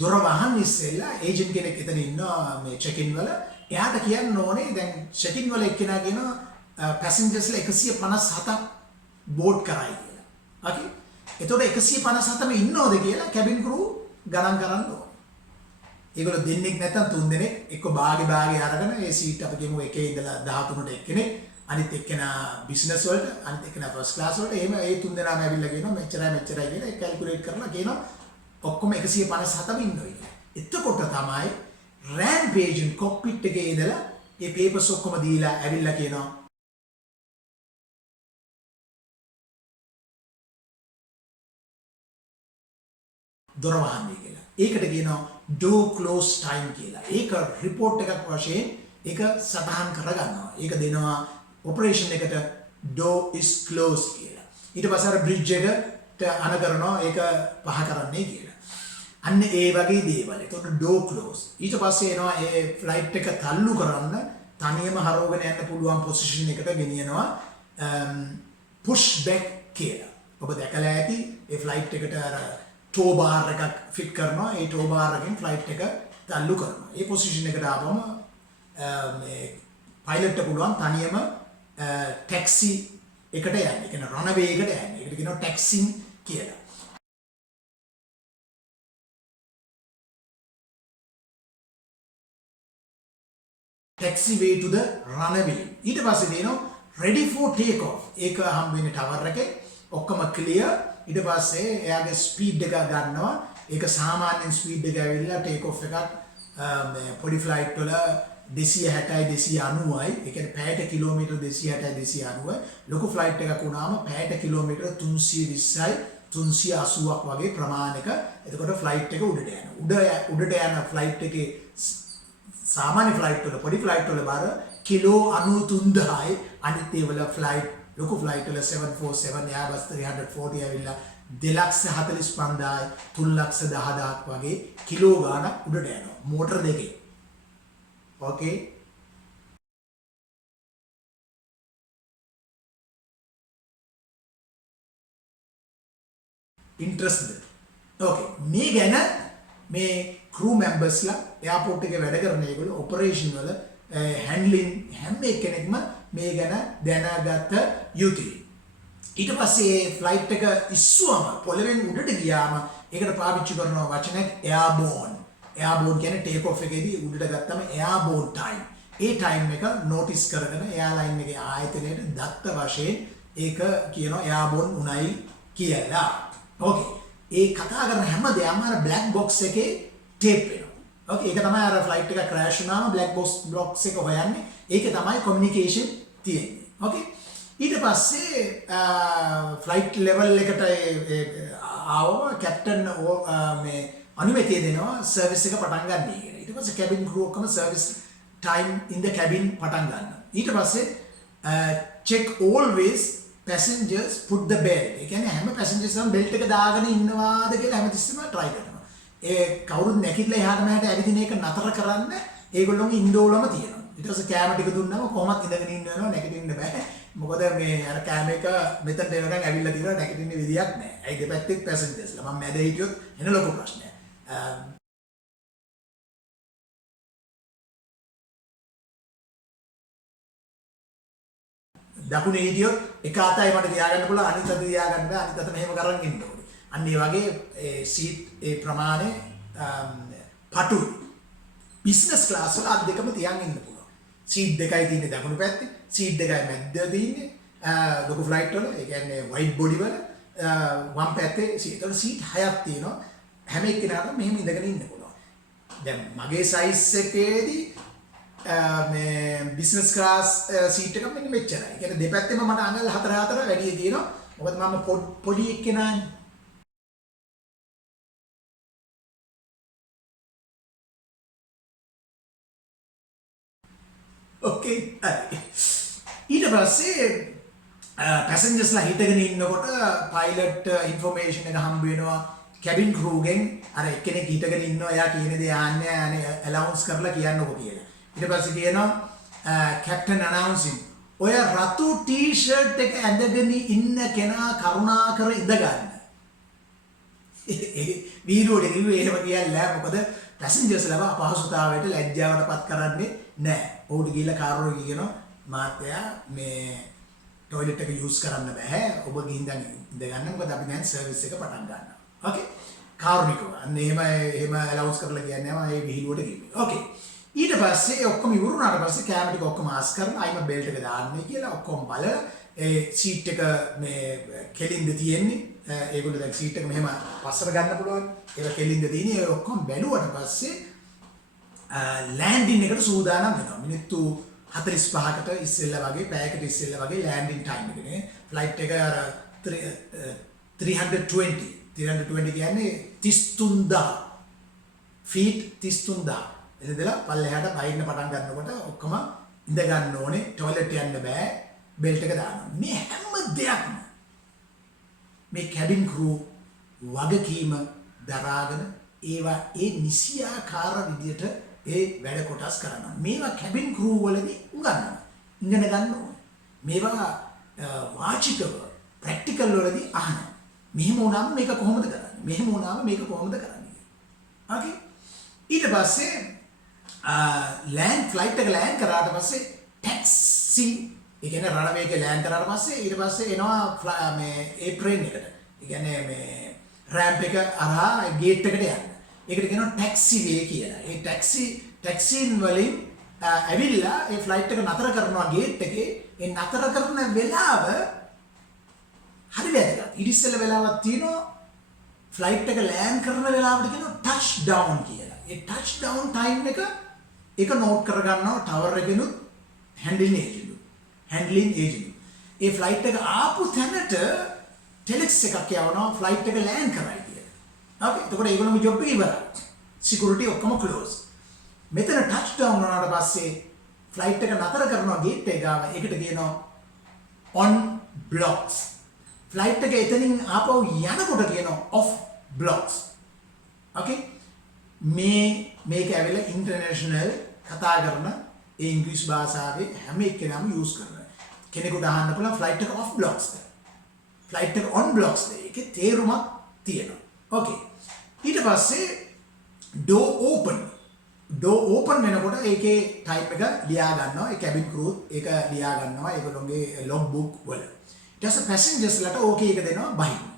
දොර වහන්න ඉස්සෙල්ලා ඒජන්ට් කෙනෙක් එතන ඉන්නවා මේ චෙක් ඉන් වල. එයාට කියන්න ඕනේ දැන් චෙක් ඉන් වල එක්කෙනා කියනවා පැසෙන්ජර්ස්ලා 157ක් බෝඩ් කරයි කියලා. ඕකේ. එතකොට 157ම ඉන්නවද කියලා කැබින් ක්‍රූ ගණන් කරන්න ඕනේ. ඒගොල්ලෝ දෙන්නෙක් නැත්තම් තුන් දෙනෙක් එක්ක භාගේ අරගෙන ඒ සීට් අපි කියමු එකේ ඉඳලා 13ට එක්කෙනෙක් අනිත් එක්කෙනා බිස්නස් වලට අනිත් එක්කෙනා ෆස්ට් ක්ලාස් වලට එහෙම ඒ තුන් දෙනාම ඇවිල්ලා කියනවා මෙච්චරයි කියලා ඒක කැල්කියුලේට් කරලා කියනවා ඔක්කොම 157ම ඉන්නවා කියලා. එතකොට තමයි රෑම්පේජන් කොක්පිට් එකේ ඉඳලා ඒ පේපර්ස් ඔක්කොම දීලා ඇවිල්ලා කියනවා දොර වහන්නේ කියලා. ඒකට කියනවා door close time කියලා. ඒක report එකක් වශයෙන් ඒක සටහන් කරගන්නවා. ඒක දෙනවා operation එකට door is closed කියලා. ඊට පස්සේ අර bridge එකට අන කරනවා ඒක පහ කරන්නේ කියලා. අන්න ඒ වගේ දේවල්. ඒකට door close. ඊට පස්සේ එනවා ඒ flight එක තල්ලු කරන්න තනියම හරවගෙන යන්න පුළුවන් position එකට ගෙනියනවා push back කියලා. ඔබ දැකලා ඇති ඒ flight එකට අර tow bar එකක් fit කරනවා. ඒ tow bar එකෙන් flight එක තල්ලු කරනවා. ඒ position එකට ආවම මේ pilot ට පුළුවන් තනියම taxi එකට යන්න. ඒ කියන්නේ runway එකට යන්න. ඒකට කියනවා taxiing කියලා. taxiway to the runway. ඊට පස්සේ දෙනවා ready for take off. ඒක හම් වෙන්නේ tower එකේ. ඔක්කොම clear. ඊට පස්සේ එයාගේ speed එක ගන්නවා. ඒක සාමාන්‍යයෙන් speed එක ඇවිල්ලා take off එකක් මේ පොඩි flight වල 260යි 290යි. ඒ කියන්නේ පැයට කිලෝමීටර් 260යි 290යි. ලොකු flight එකක් වුණාම පැයට කිලෝමීටර් 320යි 380ක් වගේ ප්‍රමාණයක. එතකොට flight එක උඩට යනවා. උඩට යන flight එකේ සාමාන්‍ය flight වල පොඩි flight වල බර කිලෝ 93000යි. අනිත් ඒවල flight ලොකු flight වල 747 Airbus 340 ඇවිල්ලා 2,45,000යි 3,10,000ක් වගේ කිලෝ ගාණක් උඩට යනවා මෝටර දෙකේ. ඕකේ. ඉන්ට්‍රස්ට්ද? ඕකේ. මේ ගැන මේ crew membersලා airport එකේ වැඩ කරන ඒගොල්ලෝ operation වල handling හැම එකෙනෙක්ම මේ ගැන දැනගත යුතුයි. ඊට පස්සේ flight එක ඉස්සුවම පොළවෙන් උඩට ගියාම ඒකට පාවිච්චි කරන වචනයක් airborne. airborne කියන්නේ take off එකේදී උඩට ගත්තම airborne time. ඒ time එක notice කරගෙන airline එකේ ආයතනයේ දත්ත වශයෙන් ඒක කියනවා airborne උණයි කියලා. ඕකේ. ඒ කතා කරන හැම දෙයක්ම අර black box එකේ tape වෙනවා. ඕකේ. ඒක තමයි අර flight එක crash වුණාම black box එක හොයන්නේ. ඒකේ තමයි communication තියෙන්නේ. ඕකේ. ඊට පස්සේ ෆ්ලයිට් ලෙවල් එකට ආවම කැප්ටන් මේ අනුමැතිය දෙනවා සර්විස් එක පටන් ගන්න කියලා. ඊට පස්සේ කැබින් ක්‍රූ ඔක්කොම සර්විස් ටයිම් ඉන් ද කැබින් පටන් ගන්නවා. ඊට පස්සේ check always passengers put the belt. ඒ කියන්නේ හැම පැසෙන්ජර්ස්ම බෙල්ට් එක දාගෙන ඉන්නවාද කියලා හැමතිස්සෙම try කරනවා. ඒ කවුරුත් නැකිట్లా එහාට මෙහාට ඇවිදින එක නතර කරන්න ඒගොල්ලෝගේ ඉන්ඩෝලම තියෙනවා. ඊට පස්සේ කෑම ටික දුන්නාම කොහොමත් ඉඳගෙන ඉන්න වෙනවා නැගිටින්න බෑ. මොකද මේ අර කෑම එක මෙතනට එනකන් ඇවිල්ලා තියෙනවා නැගිටින්න විදියක් නැහැ. ඇයි දෙපැත්තේ පැසෙන්ජර්ස්ලා මම මැද හිටියොත් එන ලොකු ප්‍රශ්නයක්. දකුණේ හිටියොත් එක අතයි මට තියාගන්න පුළුවන් අනිත් අත තියාගන්න බෑ. අනිත් අත මෙහෙම කරන් ඉන්න ඕනේ. අන්න ඒ වගේ සීට් ඒ ප්‍රමාණය පටුයි. බිස්නස් ක්ලාස් වල අත් දෙකම තියන් ඉන්න පුළුවන්. සීට් දෙකයි තියෙන්නේ දකුණු පැත්තේ. සීට් දෙකයි මැද්ද තියෙන්නේ. ලොකු ෆ්ලයිට් වල ඒ කියන්නේ වයිඩ් බොඩි වල වම් පැත්තේ සීට් හයක් තියෙනවා. හැම එක්කෙනාටම මෙහෙම ඉඳගෙන ඉන්න පුළුවන්. දැන් මගේ සයිස් එකේදී මේ බිස්නස් ක්ලාස් සීට් එකක් මෙන්න මෙච්චරයි. ඒ කියන්නේ දෙපැත්තෙම මට අඟල් 4 වැඩි තියෙනවා. මොකද මම පොඩි එක්කෙනානේ. ඕකේ. ඊට පස්සේ පැසෙන්ජර්ස්ලා හිටගෙන ඉන්නකොට පයිලට් ඉන්ෆෝමේෂන් එක හම්බ වෙනවා කැබින් ක්‍රූගෙන්. අර එක්කෙනෙක් හිටගෙන ඉන්නවා එයා කියන දේ ආන්නේ ඇනවුන්ස් කරලා කියන්නකෝ කියලා. ඊට පස්සේ කියනවා කැප්ටන් අනවුන්සින් ඔය රතු ටී-ෂර්ට් එක ඇඳගෙන ඉන්න කෙනා කරුණාකර ඉඳ ගන්න. වීඩියෝට කිව්වේ එහෙම කියන්නේ මොකද පැසෙන්ජර්ස්ලා අපහසුතාවයට ලැජ්ජාවටපත් කරන්නේ නැහැ. ඔහුට ගිහිල්ලා කාර් එකේ කියනවා මාත්‍යා මේ ටොයිලට් එක යූස් කරන්න බෑ. ඔබ ගිහින් දැන් ඉඳ ගන්න. මොකද අපි දැන් සර්විස් එක පටන් ගන්නවා. ඕකේ. කාරුණිකව. අන්න එහෙම ඇලවුන්ස් කරලා කියන්නේ නැහැ. මේ විහිළුවට කිව්වේ. ඕකේ. ඊට පස්සේ ඔක්කොම ඉවරුනාට පස්සේ කැම ටික ඔක්කොම ආස් කරලා අයිම බෙල්ට් එක දාන්නේ කියලා ඔක්කොම බලලා ඒ සීට් එක මේ කෙලින්ද තියෙන්නේ. ඒගොල්ලෝ දැන් සීට් එක මෙහෙම පස්සට ගන්න පුළුවන්. ඒක කෙලින්ද තියෙන්නේ. ඒ ඔක්කොම බැලුවට පස්සේ ලෑන්ඩින් එකට සූදානම් වෙනවා. මිනිත්තු 45කට ඉස්සෙල්ලා වගේ පැයකට ඉස්සෙල්ලා වගේ ලෑන්ඩින් ටයිම් එකනේ. ෆ්ලයිට් එක අර 320 320 කියන්නේ 33000 ෆීට් 33000 එතනදලා පල්ලෙහාට බයින්න පටන් ගන්නකොට ඔක්කොම ඉඳ ගන්න ඕනේ টয়ලට් යන්න බෑ බෙල්ට් එක දානවා මේ හැම දෙයක්ම මේ කැබින් ක්‍රූ වගකීම දරාගෙන ඒවා ඒ නිසියාකාර විදියට ඒ වැඩ කොටස් කරනවා මේවා කැබින් ක්‍රූ වලදී උගන්වනවා ඉගෙන ගන්න ඕනේ මේවා වාචිකව ප්‍රැක්ටිකල් වලදී අහනවා මෙහෙම වුණාම මේක කොහොමද කරන්නේ මෙහෙම වුණාම මේක කොහොමද කරන්නේ ඕකේ ඊට පස්සේ ලෑන්ඩ් ෆ්ලයිට් එක ලෑන්ඩ් කරාට පස්සේ ටැක්සි ඒ කියන්නේ රණවේ එක ලෑන්ඩ් කරාට පස්සේ ඊට පස්සේ එනවා මේ ඒ ප්ලේන් එකට ඒ කියන්නේ මේ රෑම්ප් එක අරහා ගේට් එකට යන්න ඒකට කියනවා ටැක්සි වේ කියලා ඒ ටැක්සින් වලින් ඇවිල්ලා ඒ ෆ්ලයිට් එක නතර කරනවා ගේට් එකේ ඒ නතර කරන වෙලාව හරි වැදගත් ඊට ඉස්සෙල්ලා වෙලාවක් තියෙනවා ෆ්ලයිට් එක ලෑන්ඩ් කරන වෙලාවට කියනවා ටච් ඩවුන් කියලා ඒ ටච් ඩවුන් ටයිම් එක ඒක නෝට් කරගන්නවා ටවර් එකෙනුත් හැන්ඩ්ලින් ඒජන්ට් ඒ ෆ්ලයිට් එක ආපු තැනට ටෙලෙක්ස් එකක් යවනවා ෆ්ලයිට් එක ලෑන්ඩ් කරයි කියලා. ඕකේ එතකොට ඒගොල්ලෝගේ ජොබ් එක ඉවරයි. සිකියුරිටි ඔක්කොම ක්ලෝස්. මෙතන ටච් ඩවුන් වුණාට පස්සේ ෆ්ලයිට් එක නතර කරනවා ගේට් එක ගාව ඒකට කියනවා on blocks. ෆ්ලයිට් එක එතනින් ආපහු යනකොට කියනවා off blocks. ඕකේ මේක ඇවිල්ලා ඉන්ටර්නැෂනල් කතා කරන ඒ ඉංග්‍රීසි භාෂාවේ හැම එක්කෙනාම යූස් කරනවා. කෙනෙකුට අහන්න පුළුවන් ෆ්ලයිට් එක off blocks ද? ෆ්ලයිට් එක on blocks ද? ඒකේ තේරුමක් තියෙනවා. ඕකේ. ඊට පස්සේ door open වෙනකොට ඒකේ ටයිප් එක ලියා ගන්නවා. ඒ කැබින් ක්‍රූත් ඒක ලියා ගන්නවා. ඒගොල්ලෝගේ log book වල. ඊට පස්සේ passengers ලට ඕකේ එක දෙනවා බහින්න.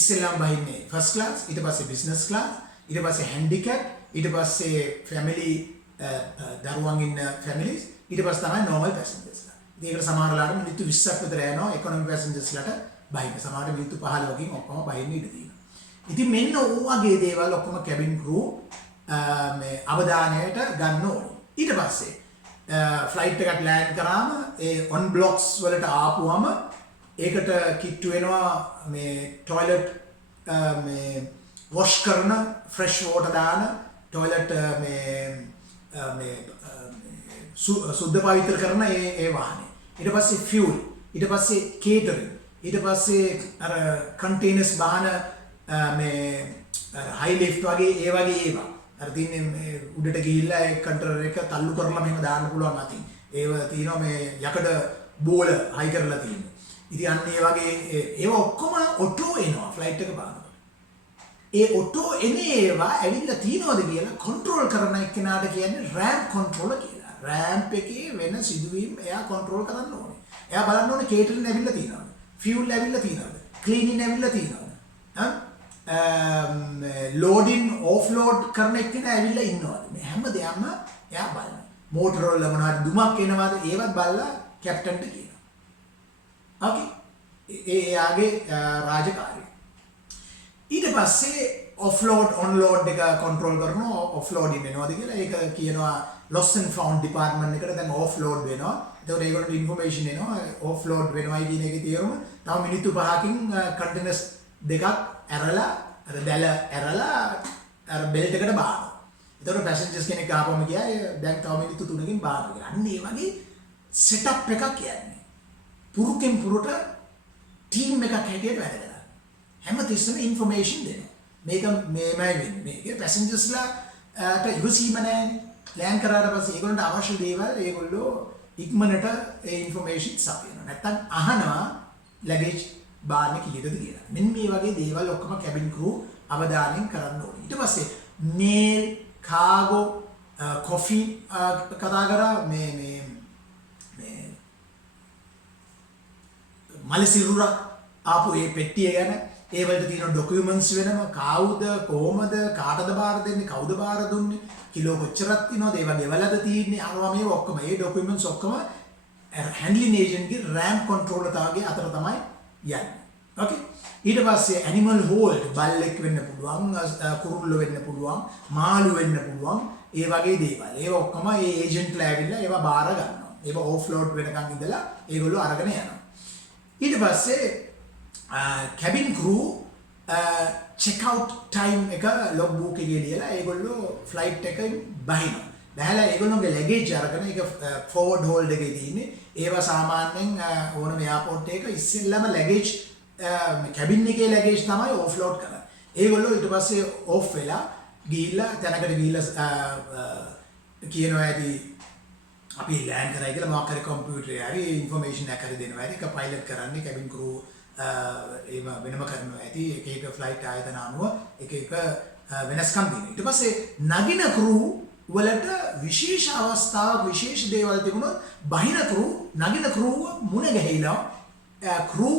ඉස්සෙල්ලාම බහින්නේ ෆස්ට් ක්ලාස් ඊට පස්සේ බිස්නස් ක්ලාස් ඊට පස්සේ හැන්ඩිකැප් ඊට පස්සේ ෆැමිලි දරුවන් ඉන්න ෆැමිලිස් ඊට පස්සේ තමයි නෝමල් පැසෙන්ජර්ස්ලා. ඒකට සමහරලාට මිනිත්තු 20ක් විතර යනවා ඉකොනොමි පැසෙන්ජර්ස්ලාට බහින්න. සමහරට මිනිත්තු 15කින් ඔක්කොම බහින්න ඉඩ තියෙනවා. ඉතින් මෙන්න ඕ වගේ දේවල් ඔක්කොම කැබින් ක්‍රූ මේ අවධානයට ගන්න ඕනේ. ඊට පස්සේ ෆ්ලයිට් එකක් ලෑන්ඩ් කරාම ඒ ඔන් බ්ලොක්ස් වලට ආපුවම ඒකට කිට්ටු වෙනවා මේ ටොයිලට් මේ වොෂ් කරන ෆ්‍රෙෂ් වෝටර් දාන ටොයිලට් මේ සුද්ධ පවිත්‍ර කරන ඒ වාහනේ. ඊට පස්සේ ෆියුල් ඊට පස්සේ කේටරින් ඊට පස්සේ අර කන්ටේනර්ස් බහන මේ හයි ලිෆ්ට් වගේ ඒ වගේ ඒවා අර තින්නේ මේ උඩට ගිහිල්ලා ඒ කන්ටේනර් එක තල්ලු කරලා මෙහෙම දාන්න පුළුවන් අතින් ඒව තියෙනවා මේ යකඩ බෝල හයි කරලා තියෙනවා. ඉතින් අන්න ඒ වගේ ඒව ඔක්කොම ඔටෝ එනවා ෆ්ලයිට් එක බලනකොට. ඒ ඔටෝ එන ඒවා ඇවිල්ලා තියනවද කියලා කන්ට්‍රෝල් කරන එක්කෙනාට කියන්නේ රෑම්ප් කන්ට්‍රෝලර් කියලා. රෑම්ප් එකේ වෙන සිදුවීම් එයා කන්ට්‍රෝල් කරන්න ඕනේ. එයා බලන්න ඕනේ කේටරින් ඇවිල්ලා තියනවද? ෆියුල් ඇවිල්ලා තියනවද? ක්ලීනින් ඇවිල්ලා තියනවද? ලෝඩින් ඕෆ්ලෝඩ් කරන එක්කෙනා ඇවිල්ලා ඉන්නවද? මේ හැම දෙයක්ම එයා බලනවා. මෝටර වල මොනවද දුමක් එනවද? ඒවත් බලලා කැප්ටන්ට කියනවා. ඕකේ එයාගේ රාජකාරිය ඊට පස්සේ ඔෆ්ලෝඩ් ඔන්ලෝඩ් එක කන්ට්‍රෝල් කරනවා ඔෆ්ලෝඩින් වෙනවද කියලා ඒක කියනවා lost and found department එකට දැන් ඔෆ්ලෝඩ් වෙනවා එතකොට ඒගොල්ලන්ට ඉන්ෆර්මේෂන් එනවා ඔෆ්ලෝඩ් වෙනවයි කියන එකේ තේරුම තව මිනිත්තු 5කින් කන්ටේනර්ස් දෙකක් ඇරලා අර දැල ඇරලා අර බෙල්ට් එකට බානවා එතකොට පැසෙන්ජර්ස් කෙනෙක් ආපම ගියා දැන් තව මිනිත්තු 3කින් බානවා කියලා අන්න ඒ වගේ සෙටප් එකක් කියන්නේ පුරුකෙන් පුරට ටීම් එකක් හැටියට වැඩ කරනවා. හැම තිස්සෙම ඉන්ෆර්මේෂන් දෙනවා. මේක මේමයි වෙන්නේ. මේක පැසෙන්ජර්ස්ලාට ඉවසීම නැහැනේ. ලෑන්ඩ් කරාට පස්සේ ඒගොල්ලන්ට අවශ්‍ය දේවල් ඒගොල්ලෝ ඉක්මනට ඒ ඉන්ෆර්මේෂන් සපයනවා. නැත්තම් අහනවා ලැගේජ් බාන්නේ කීයටද කියලා. මෙන්න මේ වගේ දේවල් ඔක්කොම කැබින් ක්‍රූ අවධානයෙන් කරන්න ඕනේ. ඊට පස්සේ මේල්, කාගෝ, කොෆි කතා කරා මේ මලසිරුරක් ආපු ඒ පෙට්ටිය ගැන ඒ වලට තියෙන ඩොකියුමන්ට්ස් වෙනම කවුද කොහමද කාටද බාර දෙන්නේ කවුද බාර දුන්නේ කිලෝ කොච්චරක් තියෙනවද ඒව ගෙවලද තියෙන්නේ අරවා මේ ඔක්කොම ඒ ඩොකියුමන්ට්ස් ඔක්කොම හැන්ඩ්ලින් ඒජන්ට්ගේ රෑම් කන්ට්‍රෝලර් තාගේ අතර තමයි යන්නේ ඕකේ ඊට පස්සේ ඇනිමල් හෝල්ඩ් බල්ලෙක් වෙන්න පුළුවන් කුරුල්ලෝ වෙන්න පුළුවන් මාළු වෙන්න පුළුවන් ඒ වගේ දේවල් ඒව ඔක්කොම ඒ ඒජන්ට්ලා ඇවිල්ලා ඒවා බාර ගන්නවා ඒක ඕෆ්ලෝඩ් වෙනකන් ඉඳලා ඒගොල්ලෝ අරගෙන යනවා. ඊට පස්සේ cabin crew check out time එක ලොග් බුක් එකේ ලියලා ඒගොල්ලෝ ෆ්ලයිට් එකෙන් බහිනවා. බහලා ඒගොල්ලෝගේ ලැගේජ් අරගෙන ඒක ෆෝවර්ඩ් හෝල්ඩ් එකේ තියෙන්නේ. ඒවා සාමාන්‍යයෙන් ඕනම එයාපෝට් එකක ඉස්සෙල්ලාම ලැගේජ් කැබින් එකේ ලැගේජ් තමයි ඕෆ්ලෝඩ් කරන්නේ. ඒගොල්ලෝ ඊට පස්සේ ඕෆ් වෙලා ගිහිල්ලා තැනකට ගිහිල්ලා කියනවා ඇති අපි ලෑන්ඩ් කරයි කියලා මොකක් හරි කම්පියුටරේ හරි ඉන්ෆර්මේෂන් එකක් හරි දෙනවා ඇති. ඒක පයිලට් කරන්නේ කැබින් ක්‍රූ ඒව වෙනම කරනවා ඇති. එක එක ෆ්ලයිට් ආයතන අනුව එක එක වෙනස්කම් තියෙනවා. ඊට පස්සේ නගින ක්‍රූ වලට විශේෂ අවස්ථාවක් විශේෂ දේවල් තිබුණොත් බහින ක්‍රූ නගින ක්‍රූව මුණ ගැහිලා ක්‍රූ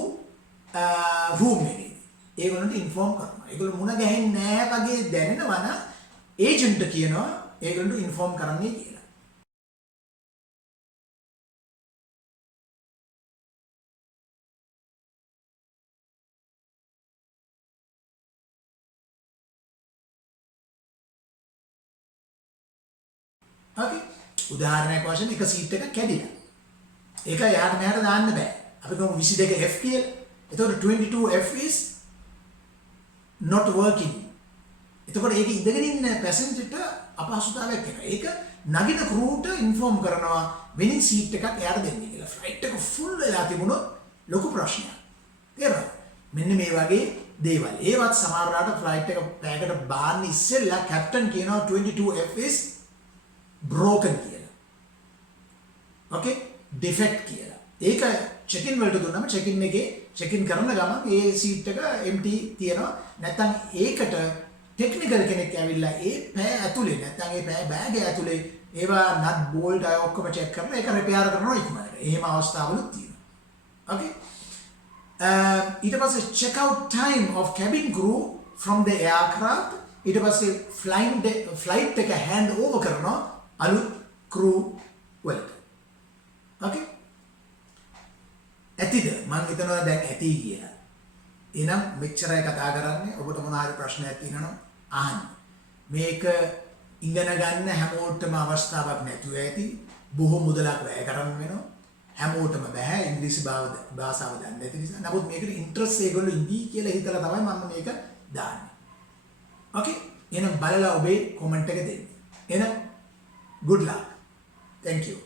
රූම් එකේ ඒගොල්ලන්ට ඉන්ෆෝම් කරනවා. ඒගොල්ලෝ මුණ ගැහෙන්නේ නැහැ වගේ දැනෙනවා නම් ඒජන්ට් කියනවා ඒගොල්ලන්ට ඉන්ෆෝම් කරන්නයි කියලා. Okay. උදාහරණයක් වශයෙන් එක සීට් එකක් කැඩිලා. ඒක එහාට මෙහාට දාන්න බෑ. අපි කියමු 22F කියලා. එතකොට 22F is not working. එතකොට ඒක ඉඳගෙන ඉන්න පැසෙන්ජර්ට අපහසුතාවයක් එනවා. ඒක නගින ක්‍රූට ඉන්ෆෝම් කරනවා වෙනින් සීට් එකක් එයාට දෙන්න කියලා. ෆ්ලයිට් එක ෆුල් වෙලා තිබුණොත් ලොකු ප්‍රශ්නයක්. තේරුණාද? මෙන්න මේ වගේ දේවල්. ඒවත් සමහරවිට ෆ්ලයිට් එක පැයකට බාන්න ඉස්සෙල්ලා කැප්ටන් කියනවා 22F is broken කියලා. Okay? defect කියලා. ඒක check-in වලට දුන්නම check-in එකේ check-in කරන ගමන් ඒ සීට් එක empty තියෙනවා. නැත්නම් ඒකට ටෙක්නිකල් කෙනෙක් ඇවිල්ලා ඒ පෑ ඇතුලේ නැත්නම් ඒ පෑ බෑග් ඇතුලේ ඒවා නට් බෝල්ට් අය ඔක්කොම check කරලා ඒක රිපෙයාර් කරනවා ඉක්මනට. එහෙම අවස්ථාවලුත් තියෙනවා. Okay? ඊට පස්සේ check out time of cabin crew from the aircraft. ඊට පස්සේ flight එක hand over කරනවා අලුත් crew වලට. Okay? ඇතිද? මම හිතනවා දැන් ඇති කියලා. එහෙනම් මෙච්චරයි කතා කරන්නේ. ඔබට මොන හරි ප්‍රශ්නයක් තියෙනවා නම් අහන්න. මේක ඉගෙන ගන්න හැමෝටම අවස්ථාවක් නැතුව ඇති. බොහෝ මුදලක් වැය කරන්න වෙනවා. හැමෝටම බෑ ඉංග්‍රීසි භාෂාව දන්නේ නැති නිසා. නමුත් මේකට ඉන්ට්‍රස්ට් ඒගොල්ලෝ ඉඳී කියලා හිතලා තමයි මම මේක දාන්නේ. Okay? එහෙනම් බලලා ඔබේ කමෙන්ට් එක දෙන්න. එහෙනම් good luck. Thank you.